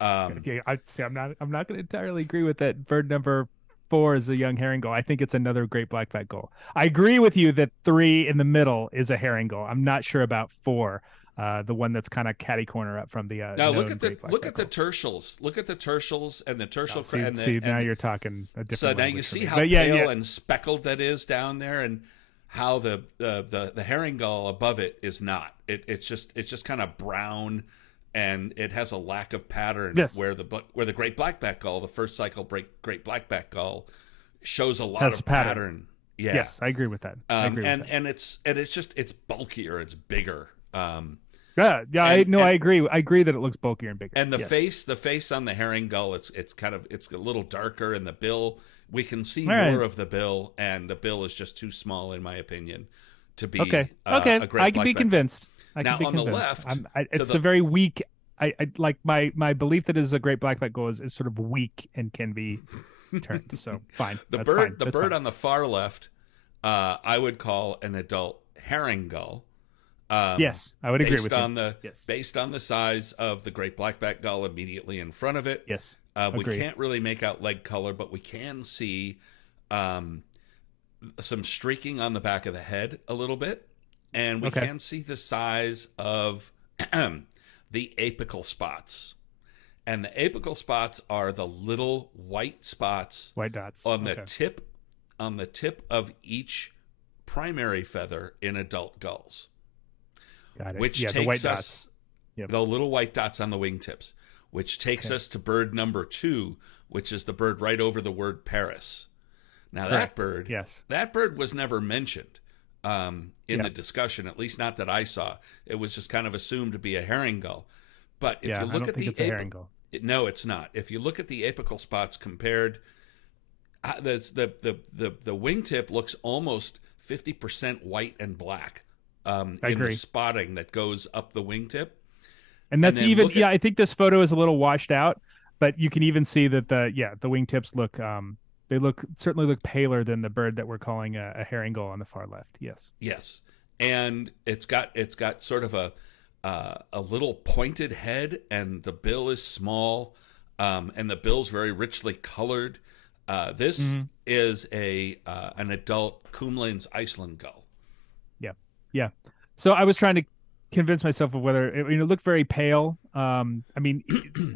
I'm not going to entirely agree with that. Bird number 4 is a young herring gull. I think it's another great blackback gull. I agree with you that 3 in the middle is a herring gull. I'm not sure about 4, the one that's kind of catty corner up from the. Now look at the tertials. Look at the tertials and the tertial. Now you're talking a different. So now you see how pale and speckled that is down there, and how the herring gull above it is not. It's just kind of brown. And it has a lack of pattern where the great blackback gull, the first cycle great blackback gull, shows a lot of pattern Yeah. Yes, I agree with that. I agree with that. It's bulkier, it's bigger. Yeah, yeah, I And agree. I agree that it looks bulkier and bigger. and Yes. the face on the herring gull, it's a little darker, and the bill, we can see All right. more of the bill, and the bill is just too small in my opinion to Okay. be Okay. a I great can be black gull. convinced. I can Now be on the convinced. left to It's a the very weak. I like my belief that it is a great blackback gull is sort of weak and can be turned. So fine. That's fine. the That's bird fine. on the far left, I would call an adult herring gull. Yes, I would agree Based with you. on the Yes. size of the great blackback gull immediately in front of it. Yes. We Agree. can't really make out leg color, but we can see um, some streaking on the back of the head a little bit, and we Okay. can see the size of the apical spots. And the apical spots are the little white spots White dots. on the Okay. tip of each primary feather in adult gulls, Got it. which Yeah, the takes white us dots. Yep. the little white dots on the wingtips, which takes us to bird number 2, which is the bird right over the word Paris. Now Correct. Yes. that bird was never mentioned in the discussion, at least not that I saw. It was just kind of assumed to be a herring gull. But if Yeah, you I look don't at think the it's a herring gull. no, it's not. If you look at the apical spots compared, the wingtip looks almost 50% white and black I in agree. the spotting that goes up the wingtip. And that's then even look at I think this photo is a little washed out, but you can even see that the wingtips look they certainly look paler than the bird that we're calling a herring gull on the far left. Yes. Yes, and it's got sort of a little pointed head, and the bill is small, and the bill's very richly colored. This is an adult Kumlin's Iceland gull. Yeah. Yeah. So I was trying to convince myself of whether it looked very pale. I mean,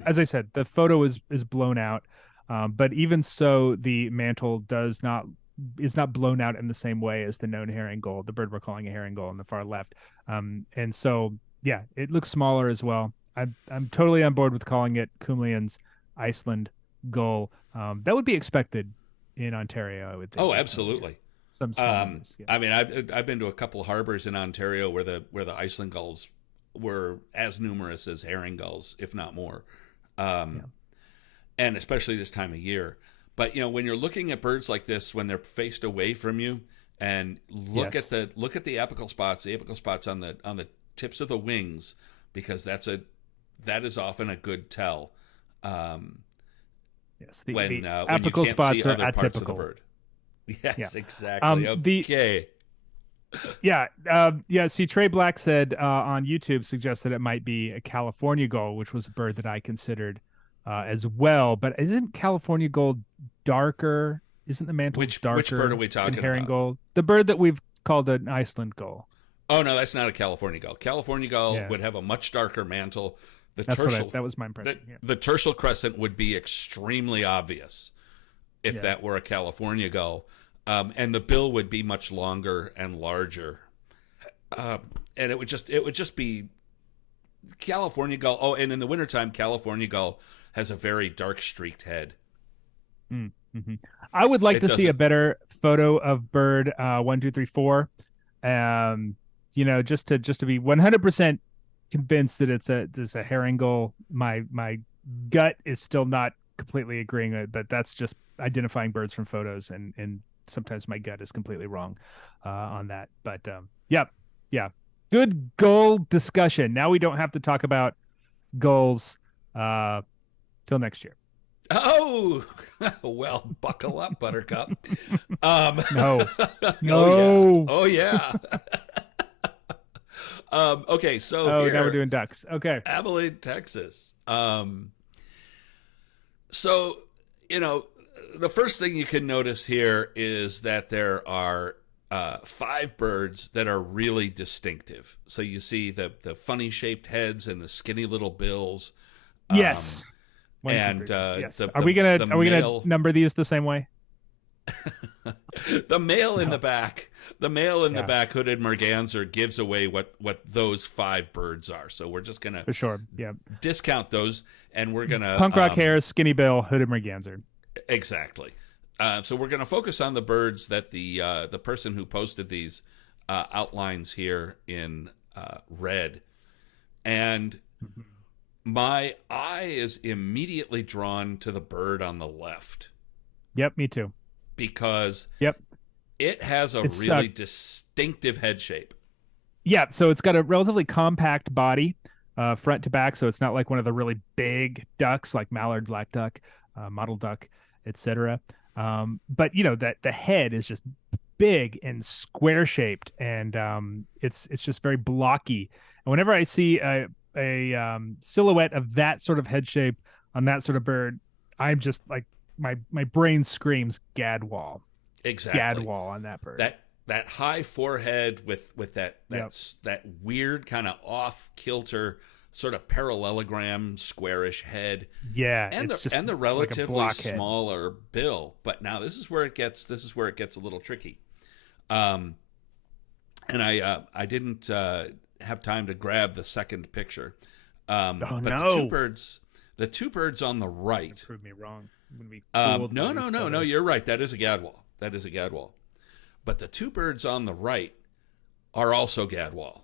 as I said, the photo is blown out. But even so, the mantle is not blown out in the same way as the known herring gull, the bird we're calling a herring gull on the far left. And so yeah, it looks smaller as well. I'm totally on board with calling it Kumlian's Iceland gull. That would be expected in Ontario, I would think. Oh, absolutely. Some small numbers, yeah. I mean, I've been to a couple harbors in Ontario where the Iceland gulls were as numerous as herring gulls, if not more. And especially this time of year. But when you're looking at birds like this, when they're faced away from you, and look at the apical spots, on the tips of the wings, because that is often a good tell. Yes, when the you apical can't spots see are other parts of the atypical. bird. Yes, Yeah. exactly. Okay. Yeah. See, Trey Black said on YouTube suggested it might be a California gull, which was a bird that I considered as well. But isn't California gull darker? Isn't the mantle darker? Which bird are we talking than herring about? gull? The bird that we've called an Iceland gull. Oh no, that's not a California gull. California gull would have a much darker mantle. That was my impression. The tertial crescent would be extremely obvious if that were a California gull, and the bill would be much longer and larger, and it would just be California gull. Oh, and in the wintertime, California gull has a very dark streaked head. Mm-hmm. I would like to see a better photo of bird 1, 2, 3, 4. Just to be 100% convinced that it's a herring gull. My gut is still not completely agreeing, but that's just identifying birds from photos, and sometimes my gut is completely wrong on that. But yeah, good gull discussion. Now we don't have to talk about gulls till next year. Oh, well, buckle up, Buttercup. No. Oh yeah. Okay, so now we're doing ducks. Okay. Abilene, Texas. So, the first thing you can notice here is that there are 5 birds that are really distinctive. So you see the funny shaped heads and the skinny little bills. Yes. Yes. Are we gonna number these the same way? The male in the back, the back hooded merganser gives away what those 5 birds are. So we're just gonna for sure, discount those, and we're gonna punk rock hair, skinny bill, hooded merganser. Exactly. So we're going to focus on the birds that the person who posted these outlines here in red, and Mhm. my eye is immediately drawn to the bird on the left Yep, me too. because Yep. it has a It's really distinctive head shape. Yeah, so it's got a relatively compact body, front to back, so it's not like one of the really big ducks like mallard, black duck, mottled duck, etc. But that the head is just big and square shaped, and it's just very blocky. And whenever I see a silhouette of that sort of head shape on that sort of bird, I'm just like my brain screams Gadwall, Exactly. Gadwall on that bird. That high forehead with Yep. that weird kind of off kilter sort of parallelogram squarish head, Yeah, and it's just the like a relatively blockhead. smaller bill. But now this is where it gets a little tricky. Um, and I didn't have time to grab the second picture. Oh But no. the two birds on the right. Prove me wrong. I'm gonna be fooled by No, no, these no, no. photos. You're right. That is a gadwall. That is a gadwall. But the two birds on the right are also gadwall.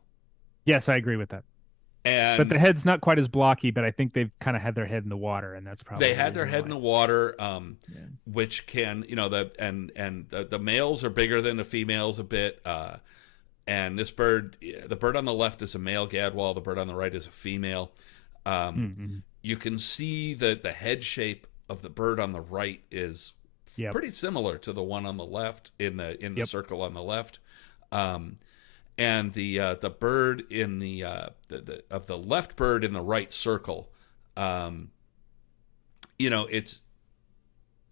Yes, I agree with that. But the And head's not quite as blocky, but I think they've kind of had their head in the water, and that's probably they the had their reason head in why. the water, Yeah. which can, the males are bigger than the females a bit. And this bird, the bird on the left is a male gadwall. The bird on the right is a female. Mm-hmm. You can see that the head shape of the bird on the right is Yep. pretty similar to the one on the left in the Yep. circle on the left. And the bird in the of the left bird in the right circle, it's,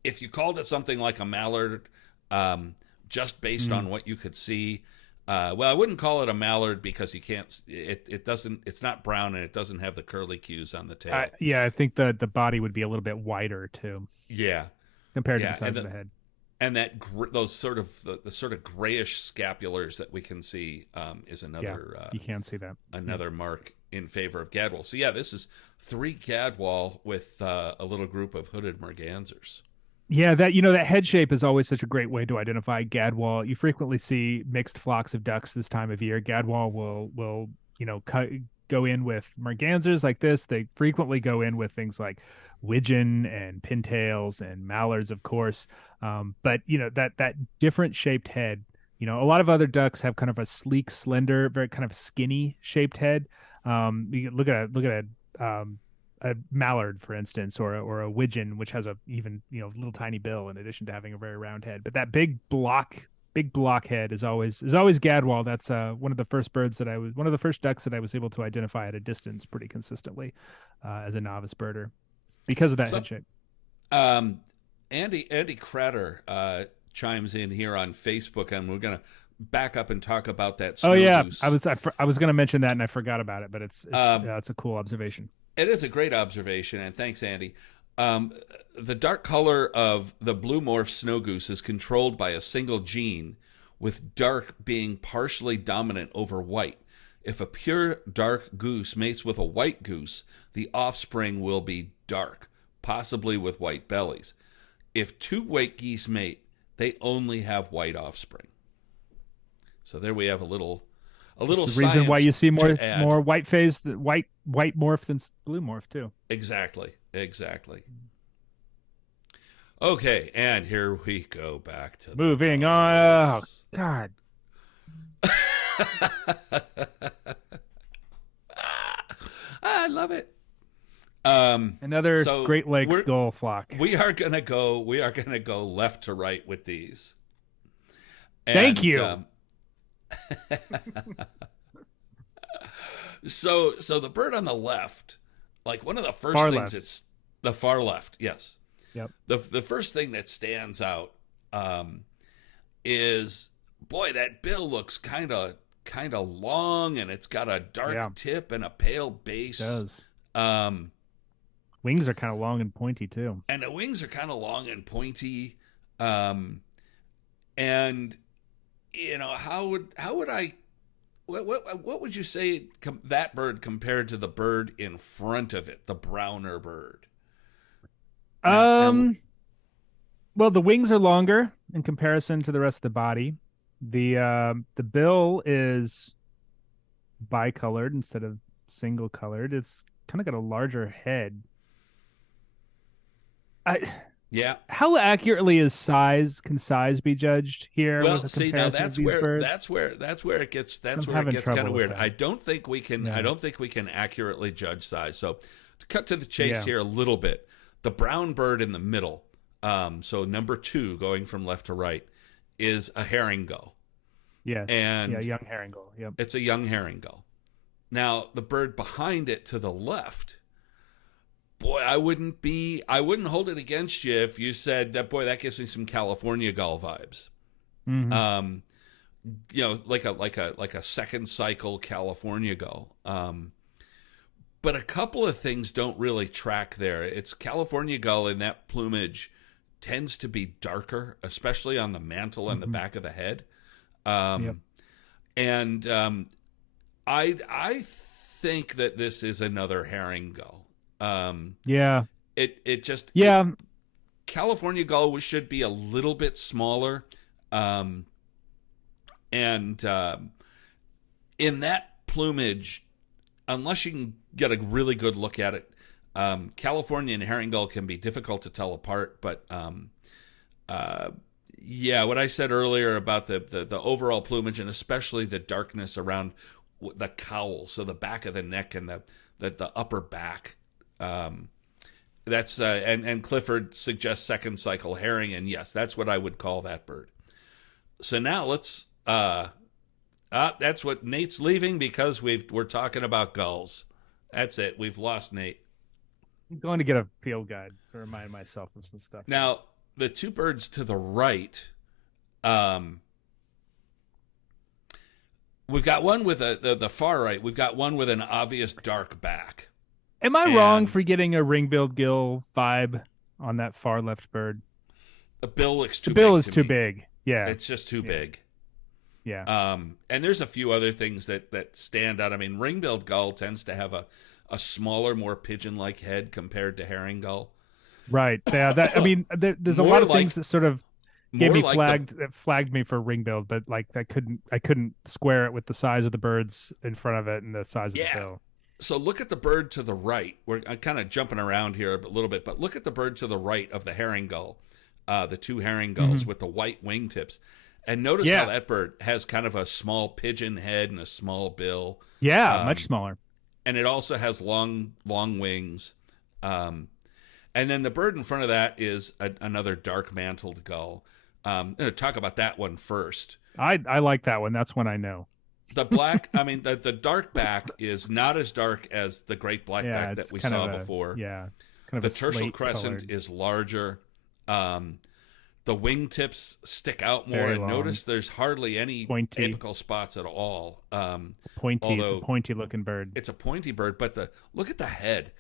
if you called it something like a mallard, just based Mm. on what you could see. Well, I wouldn't call it a mallard because you can't. It's not brown and it doesn't have the curly cues on the tail. Yeah, I think the body would be a little bit wider too Yeah, compared to the yeah, size of the head. and those sort of the sort of grayish scapulars that we can see is Yeah, another you can see that. another mark in favor of gadwall. So yeah, this is three gadwall with a little group of hooded mergansers. Yeah, that head shape is always such a great way to identify gadwall. You frequently see mixed flocks of ducks this time of year. Gadwall will go in with mergansers like this. They frequently go in with things like widgeon and pintails and mallards, of course. But that different shaped head. A lot of other ducks have kind of a sleek, slender, very kind of skinny shaped head. You can look at a mallard, for instance, or a widgeon, which has a even little tiny bill in addition to having a very round head. But that big block head is always gadwall. That's one of the first ducks that I was able to identify at a distance pretty consistently as a novice birder because of that So head shape. um, Andy Cratter chimes in here on Facebook, and we're gonna back up and talk about that Oh snow yeah, goose. I was going to mention that and I forgot about it, but Um, it's a cool observation. It is a great observation, and thanks, Andy. The dark color of the blue morph snow goose is controlled by a single gene, with dark being partially dominant over white. If a pure dark goose mates with a white goose, the offspring will be dark, possibly with white bellies. If two white geese mate, they only have white offspring. So there we have a It's little the reason why science you see more to add. more white phase, white morph than blue morph too. Exactly, exactly. Okay, and here we go back to the Moving on. Oh bus. God. I love it. Another So Great Lakes gull flock. we are gonna go left to right with these. Thank And, you. so the bird on the left, like one of the first Far things left. it's the far left, yes. Yep. The first thing that stands out is, boy, that bill looks kind of long, and it's got a dark Yeah. tip and a pale base. It does. Um, Wings are kind of long and pointy too. and the wings are kind of long and pointy. And how would I what would you say that bird compared to the bird in front of it, the browner bird? Now, Um, Well, the wings are longer in comparison to the rest of the body. The bill is bicolored instead of single colored. It's kind of got a larger head. I Yeah. How accurately is size can size be judged here with Well, a see, now comparison of these birds? that's I'm where it having gets kind trouble of with weird. that. I Yeah. don't think we can accurately judge size. So to cut to the chase Yeah. here a little bit, the brown bird in the middle, so number two going from left to right, is a herring gull, Yes. Yeah, and young herring gull. Yep. it's a young herring gull. Now the bird behind it to the left, boy, I wouldn't hold it against you if you said that. Boy, that gives me some California gull vibes. Hmm. Um, like a second cycle California gull. But a couple of things don't really track there. It's California gull in that plumage tends to be darker, especially on the mantle and the Hmm. back of the head. Yep. Um, and I think that this is another herring gull. Um, Yeah. it just it Yeah. California gull should be a little bit smaller. Um, and in that plumage, unless you can get a really good look at it, California and herring gull can be difficult to tell apart. But uh, yeah, what I said earlier about the overall plumage and especially the darkness around the cowl, so the back of the neck and the upper back. That's and Clifford suggests second cycle herring, and yes, that's what I would call that bird. So now let's that's what Nate's leaving because we're talking about gulls. That's it. We've lost Nate. I'm going to get a field guide to remind myself of some stuff here. Now, the two birds to the right, um, we've got one with the far right. We've got one with an obvious dark back, Am I wrong and for getting a ring-billed gill vibe on that far left bird? the bill looks The too bill big is to too me. big. Yeah. It's just too Yeah. big. Yeah. And there's a few other things that stand out. I mean, ring-billed gull tends to have a smaller, more pigeon-like head compared to herring gull. Right. Yeah. That I mean, there's a More lot of like things that sort of gave more me like the flagged me for ring build, but like I couldn't square it with the size of the birds in front of it and the size of the yeah. bill. So look at the bird to the right. I'm kind of jumping around here a little bit, but look at the bird to the right of the herring gull, the two herring gulls Hmm. with the white wingtips, and notice how Yeah. that bird has kind of a small pigeon head and a small bill, Yeah. Much um, smaller. and it also has long wings. Um, and then the bird in front of that is another dark mantled gull. I'm going to talk about that one first. I like that one. That's one I know. The black, I mean, the dark back is not as dark as the great Yeah. blackback that It's we kind of saw a before. yeah, kind of The a tertial slate crescent colored, is larger. Um, the wingtips stick out more, very and long, notice there's hardly any pointy. apical spots at all. It's pointy. It's a Although pointy looking bird. it's a pointy bird, but the look at the head.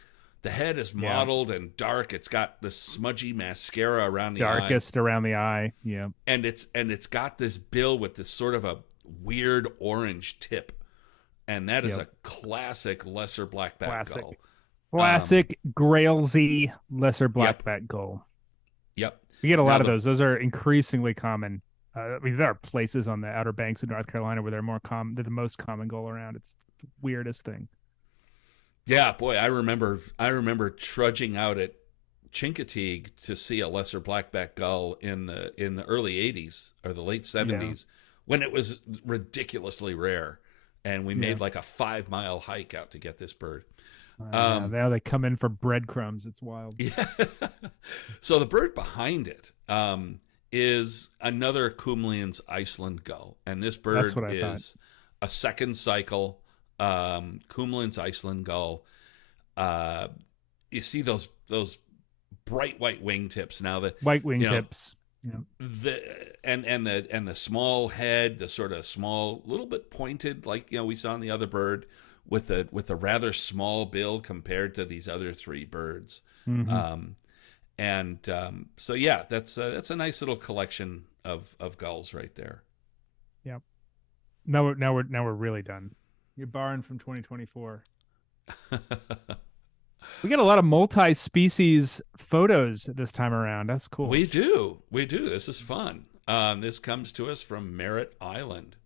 The head is Yeah. mottled and dark. It's got this smudgy mascara around the eye, Darkest around the eye. Yeah. and it's got this bill with this sort of a weird orange tip, and that is Yep. a classic lesser blackback Classic. gull. Classic Grailsy lesser Yep, blackback gull. yep. We get a Now lot of the those. Those are increasingly common. I mean, there are places on the Outer Banks of North Carolina where they're more common. They're the most common gull around. It's the weirdest thing. yeah, boy, I remember trudging out at Chincoteague to see a lesser blackback gull in the early '80s or the late Yeah. '70s when it was ridiculously rare, and we Yeah. made like a 5 mile hike out to get this bird. Yeah. Um, Now they come in for breadcrumbs. It's wild. yeah. So the bird behind it is another Kumlian's Iceland gull, and this That's bird what I thought. is a second cycle Kumlian's Iceland gull. Uh, you see those bright white wingtips now. White You know wingtips. Yeah. the and the small head, the sort of small, little bit pointed, like we saw in the other bird, with a rather small bill compared to these other three birds. Hmm. Um, and so yeah, that's a nice little collection of gulls right there. Yep. Now we're really done. You're barring from 2024. We get a lot of multi-species photos this time around. That's cool. We do. This is fun. This comes to us from Merritt Island,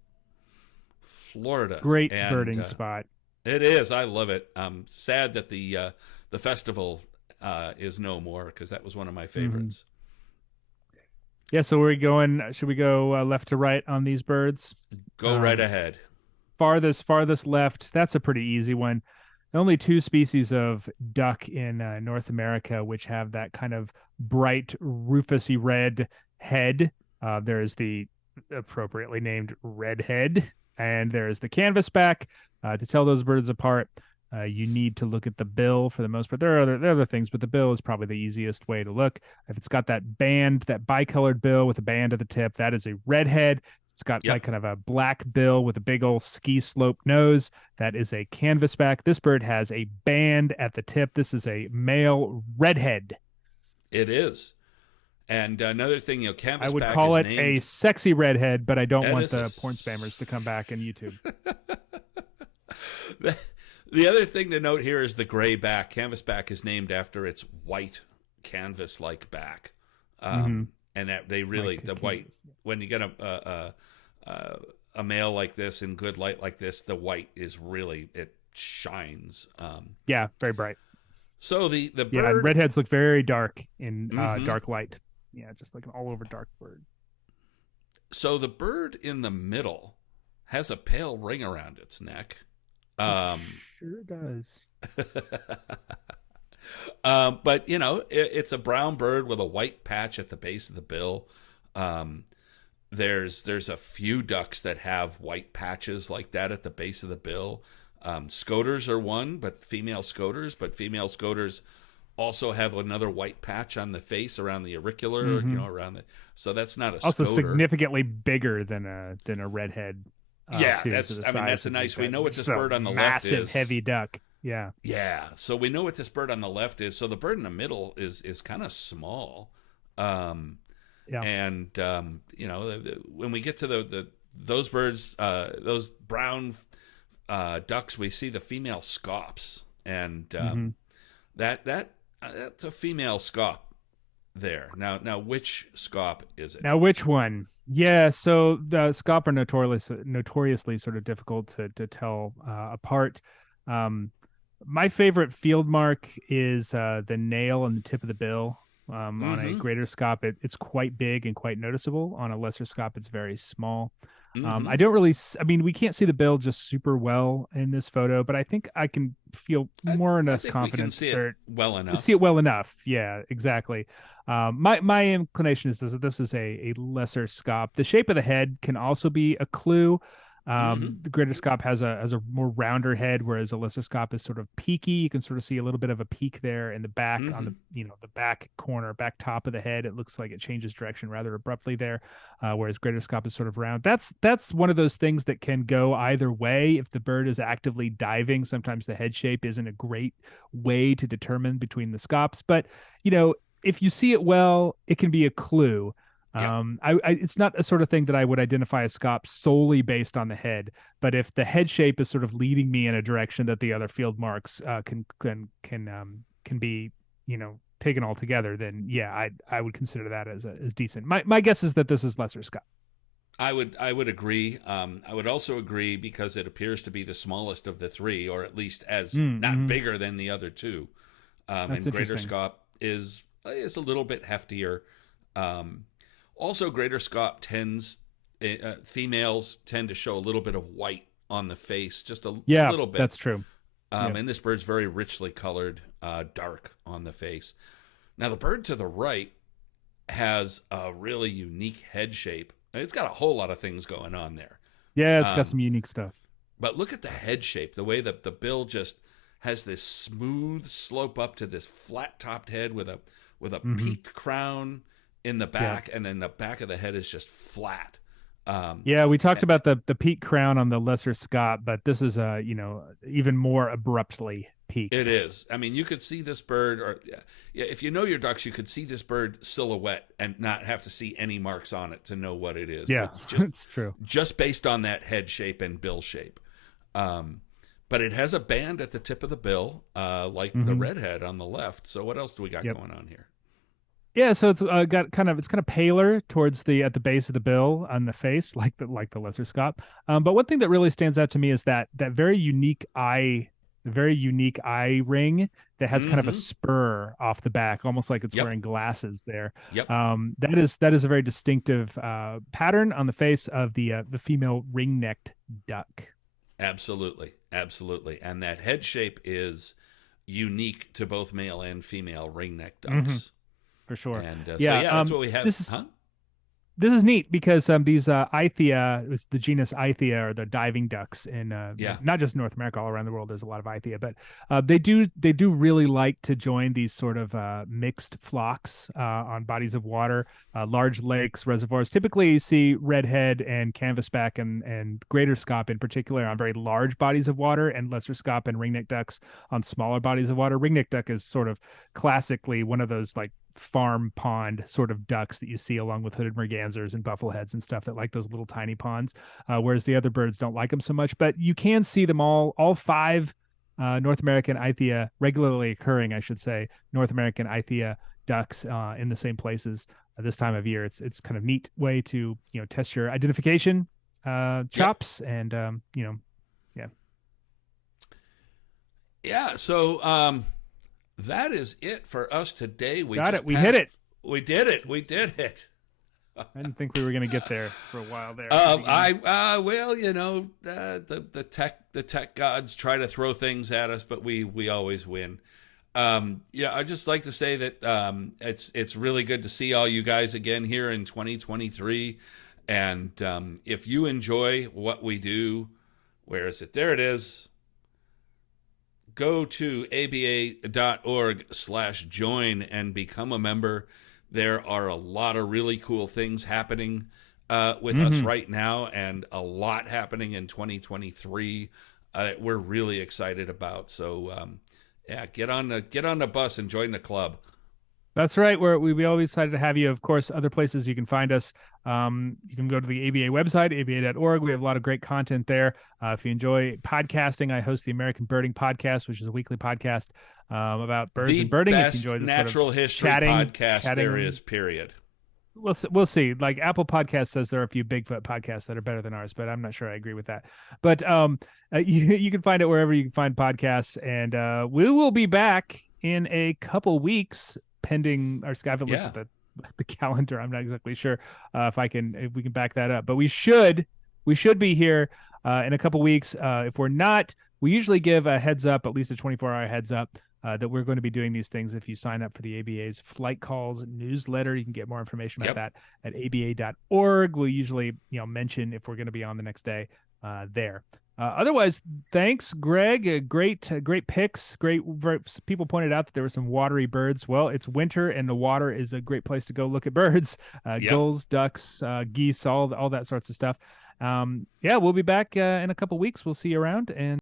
Florida, Great and birding spot. it is. I love it. I'm sad that the festival is no more because that was one of my Mm-hmm. favorites. Yeah, so we're going. Should we go left to right on these birds? Go right ahead. Farthest left. That's a pretty easy one. Only two species of duck in North America which have that kind of bright rufusy red head. There's the appropriately named redhead, and there's the canvasback. To tell those birds apart, you need to look at the bill for the most part. There are other things, but the bill is probably the easiest way to look. If it's got that band, that bicolored bill with a band at the tip, that is a redhead. It's got like Yep, kind of a black bill with a big old ski slope nose. That is a canvasback. This bird has a band at the tip. This is a male redhead. it is. And another thing, I would canvasback call is it a named. sexy redhead, but I don't That want is a the porn spammers to come back in YouTube. The other thing to note here is the gray back. Canvasback is named after its white canvas-like back, Mm-hmm. and that they really Like the white canvas. when you get a male like this in good light like this, the white is really it shines. Yeah, very bright. So the Yeah, and bird. redheads look very dark in Hmm. dark light. Yeah, just like an all over dark bird. So the bird in the middle has a pale ring around its neck. It Um, sure does. but it's a brown bird with a white patch at the base of the bill. Um, there's a few ducks that have white patches like that at the base of the bill. Scoters are one, but female scoters also have another white patch on the face around the auricular, Mm-hmm. around the. So that's not a Also scoter. significantly bigger than a redhead. Yeah, Too, that's. so the I mean, size that's a would make nice. We that know what this so bird on the left massive, is. heavy duck. Yeah. Yeah, so we know what this bird on the left is. So the bird in the middle is kind of small, Yeah. and when we get to the those birds, those brown ducks, we see the female scops, and Mm-hmm. that's a female scop there. Now, which scop is it? Now, which one? Yeah, so the scop are notoriously sort of difficult to tell apart. Um, my favorite field mark is the nail on the tip of the bill. On a Mm-hmm. greater scop, it's quite big and quite noticeable. On a lesser scop, it's very small. I Mm-hmm. don't really, I mean, we can't see the bill just super well in this photo, but I think I can feel more or I less think we can confident see it or well see it enough. well enough. Yeah, exactly. My inclination is that this is a lesser scop. The shape of the head can also be a clue. Mm-hmm. The greater scop has a more rounder head, whereas a lesser scop is sort of peaky. You can sort of see a little bit of a peak there in the back on Mm-hmm. the the back corner, back top of the head. It looks like it changes direction rather abruptly there, whereas greater scop is sort of round. That's one of those things that can go either way. If the bird is actively diving, sometimes the head shape isn't a great way to determine between the scops, but if you see it well, it can be a clue. Yep. It's not a sort of thing that I would identify a scop solely based on the head, but if the head shape is sort of leading me in a direction that the other field marks can be, taken all together, then yeah, I would consider that as decent. My guess is that this is lesser scop. I would agree. I would also agree because it appears to be the smallest of the three, or at least as not Mm-hmm. bigger than the other two. That's And greater interesting. scop is a little bit heftier. Also, greater scop females tend to show a little bit of white on the face, just a Yeah, little bit. that's true. Yeah. And this bird's very richly colored, dark on the face. Now, the bird to the right has a really unique head shape. It's got a whole lot of things going on there. Yeah, it's got Um, some unique stuff. but look at the head shape, the way that the bill just has this smooth slope up to this flat-topped head with a Hmm. peaked crown in the Yeah. back, and then the back of the head is just flat. Um, Yeah, we talked about the peak crown on the lesser scop, but this is even more abruptly it peaked. is. I mean, you could see this bird, or yeah, if you know your ducks, you could see this bird silhouette and not have to see any marks on it to know what it is. Yeah, But just it's true. just based on that head shape and bill shape. Um, but it has a band at the tip of the bill, like the Mm-hmm. redhead on the left. So what else do we got Yep. going on here? Yeah, so it's got it's kind of paler towards the at the base of the bill on the face, like the lesser scop. But one thing that really stands out to me is that very unique eye ring that has kind of a Mm-hmm. spur off the back, almost like it's Yep. wearing glasses there. Yep. That is a very distinctive pattern on the face of the female ring-necked duck. Absolutely. Absolutely. And that head shape is unique to both male and female ringneck Hmm. ducks. For sure. And so, Yeah. yeah, that's what we have. This is Huh? This is neat because these Ithia, it's the genus Ithia, or the diving ducks in Yeah. not just North America, all around the world. There's a lot of Ithia, but they do really like to join these sort of mixed flocks on bodies of water, large lakes, reservoirs. Typically, you see redhead and canvasback and greater scop in particular on very large bodies of water, and lesser scop and ringneck ducks on smaller bodies of water. Ringneck duck is sort of classically one of those like farm pond sort of ducks that you see along with hooded mergansers and buffleheads and stuff that like those little tiny ponds, whereas the other birds don't like them so much. But you can see them all five North American Ithia, regularly occurring, I should say, North American Ithia ducks in the same places this time of year. It's kind of neat way to test your identification Yep. chops and yeah. Yeah. So, that is it for us today. We Got just it. We hit passed. it. We did it. We did it. I didn't think we were going to get there for a while there. Well, the tech gods try to throw things at us, but we always win. Yeah, I just like to say that it's really good to see all you guys again here in 2023, and if you enjoy what we do, where is it? There it is. Go to aba.org/join and become a member. There are a lot of really cool things happening with us Mm-hmm. right now, and a lot happening in 2023 we're really excited about. So, yeah, get on the bus and join the club. That's right. We'd be always excited to have you. Of course, other places you can find us. You can go to the ABA website, aba.org. We have a lot of great content there. If you enjoy podcasting, I host the American Birding Podcast, which is a weekly podcast about birds The and birding. If you best enjoy this sort of natural history podcast there chatting, is, period. we'll see. Like Apple Podcast says there are a few Bigfoot podcasts that are better than ours, but I'm not sure I agree with that. But you can find it wherever you can find podcasts, and we will be back in a couple weeks pending our. I haven't looked Yeah. at the calendar. I'm not exactly sure if we can back that up, but we should be here in a couple weeks. If we're not, we usually give a heads up, at least a 24-hour heads up. That we're going to be doing these things. If you sign up for the ABA's Flight Calls newsletter, you can get more information about that at aba.org. We'll usually mention if we're going to be on the next day there. Otherwise, thanks, Greg. Great picks. People pointed out that there were some watery birds. Well, it's winter, and the water is a great place to go look at birds, Yep. gulls, ducks, geese, all that sorts of stuff. Yeah, we'll be back in a couple weeks. We'll see you around, and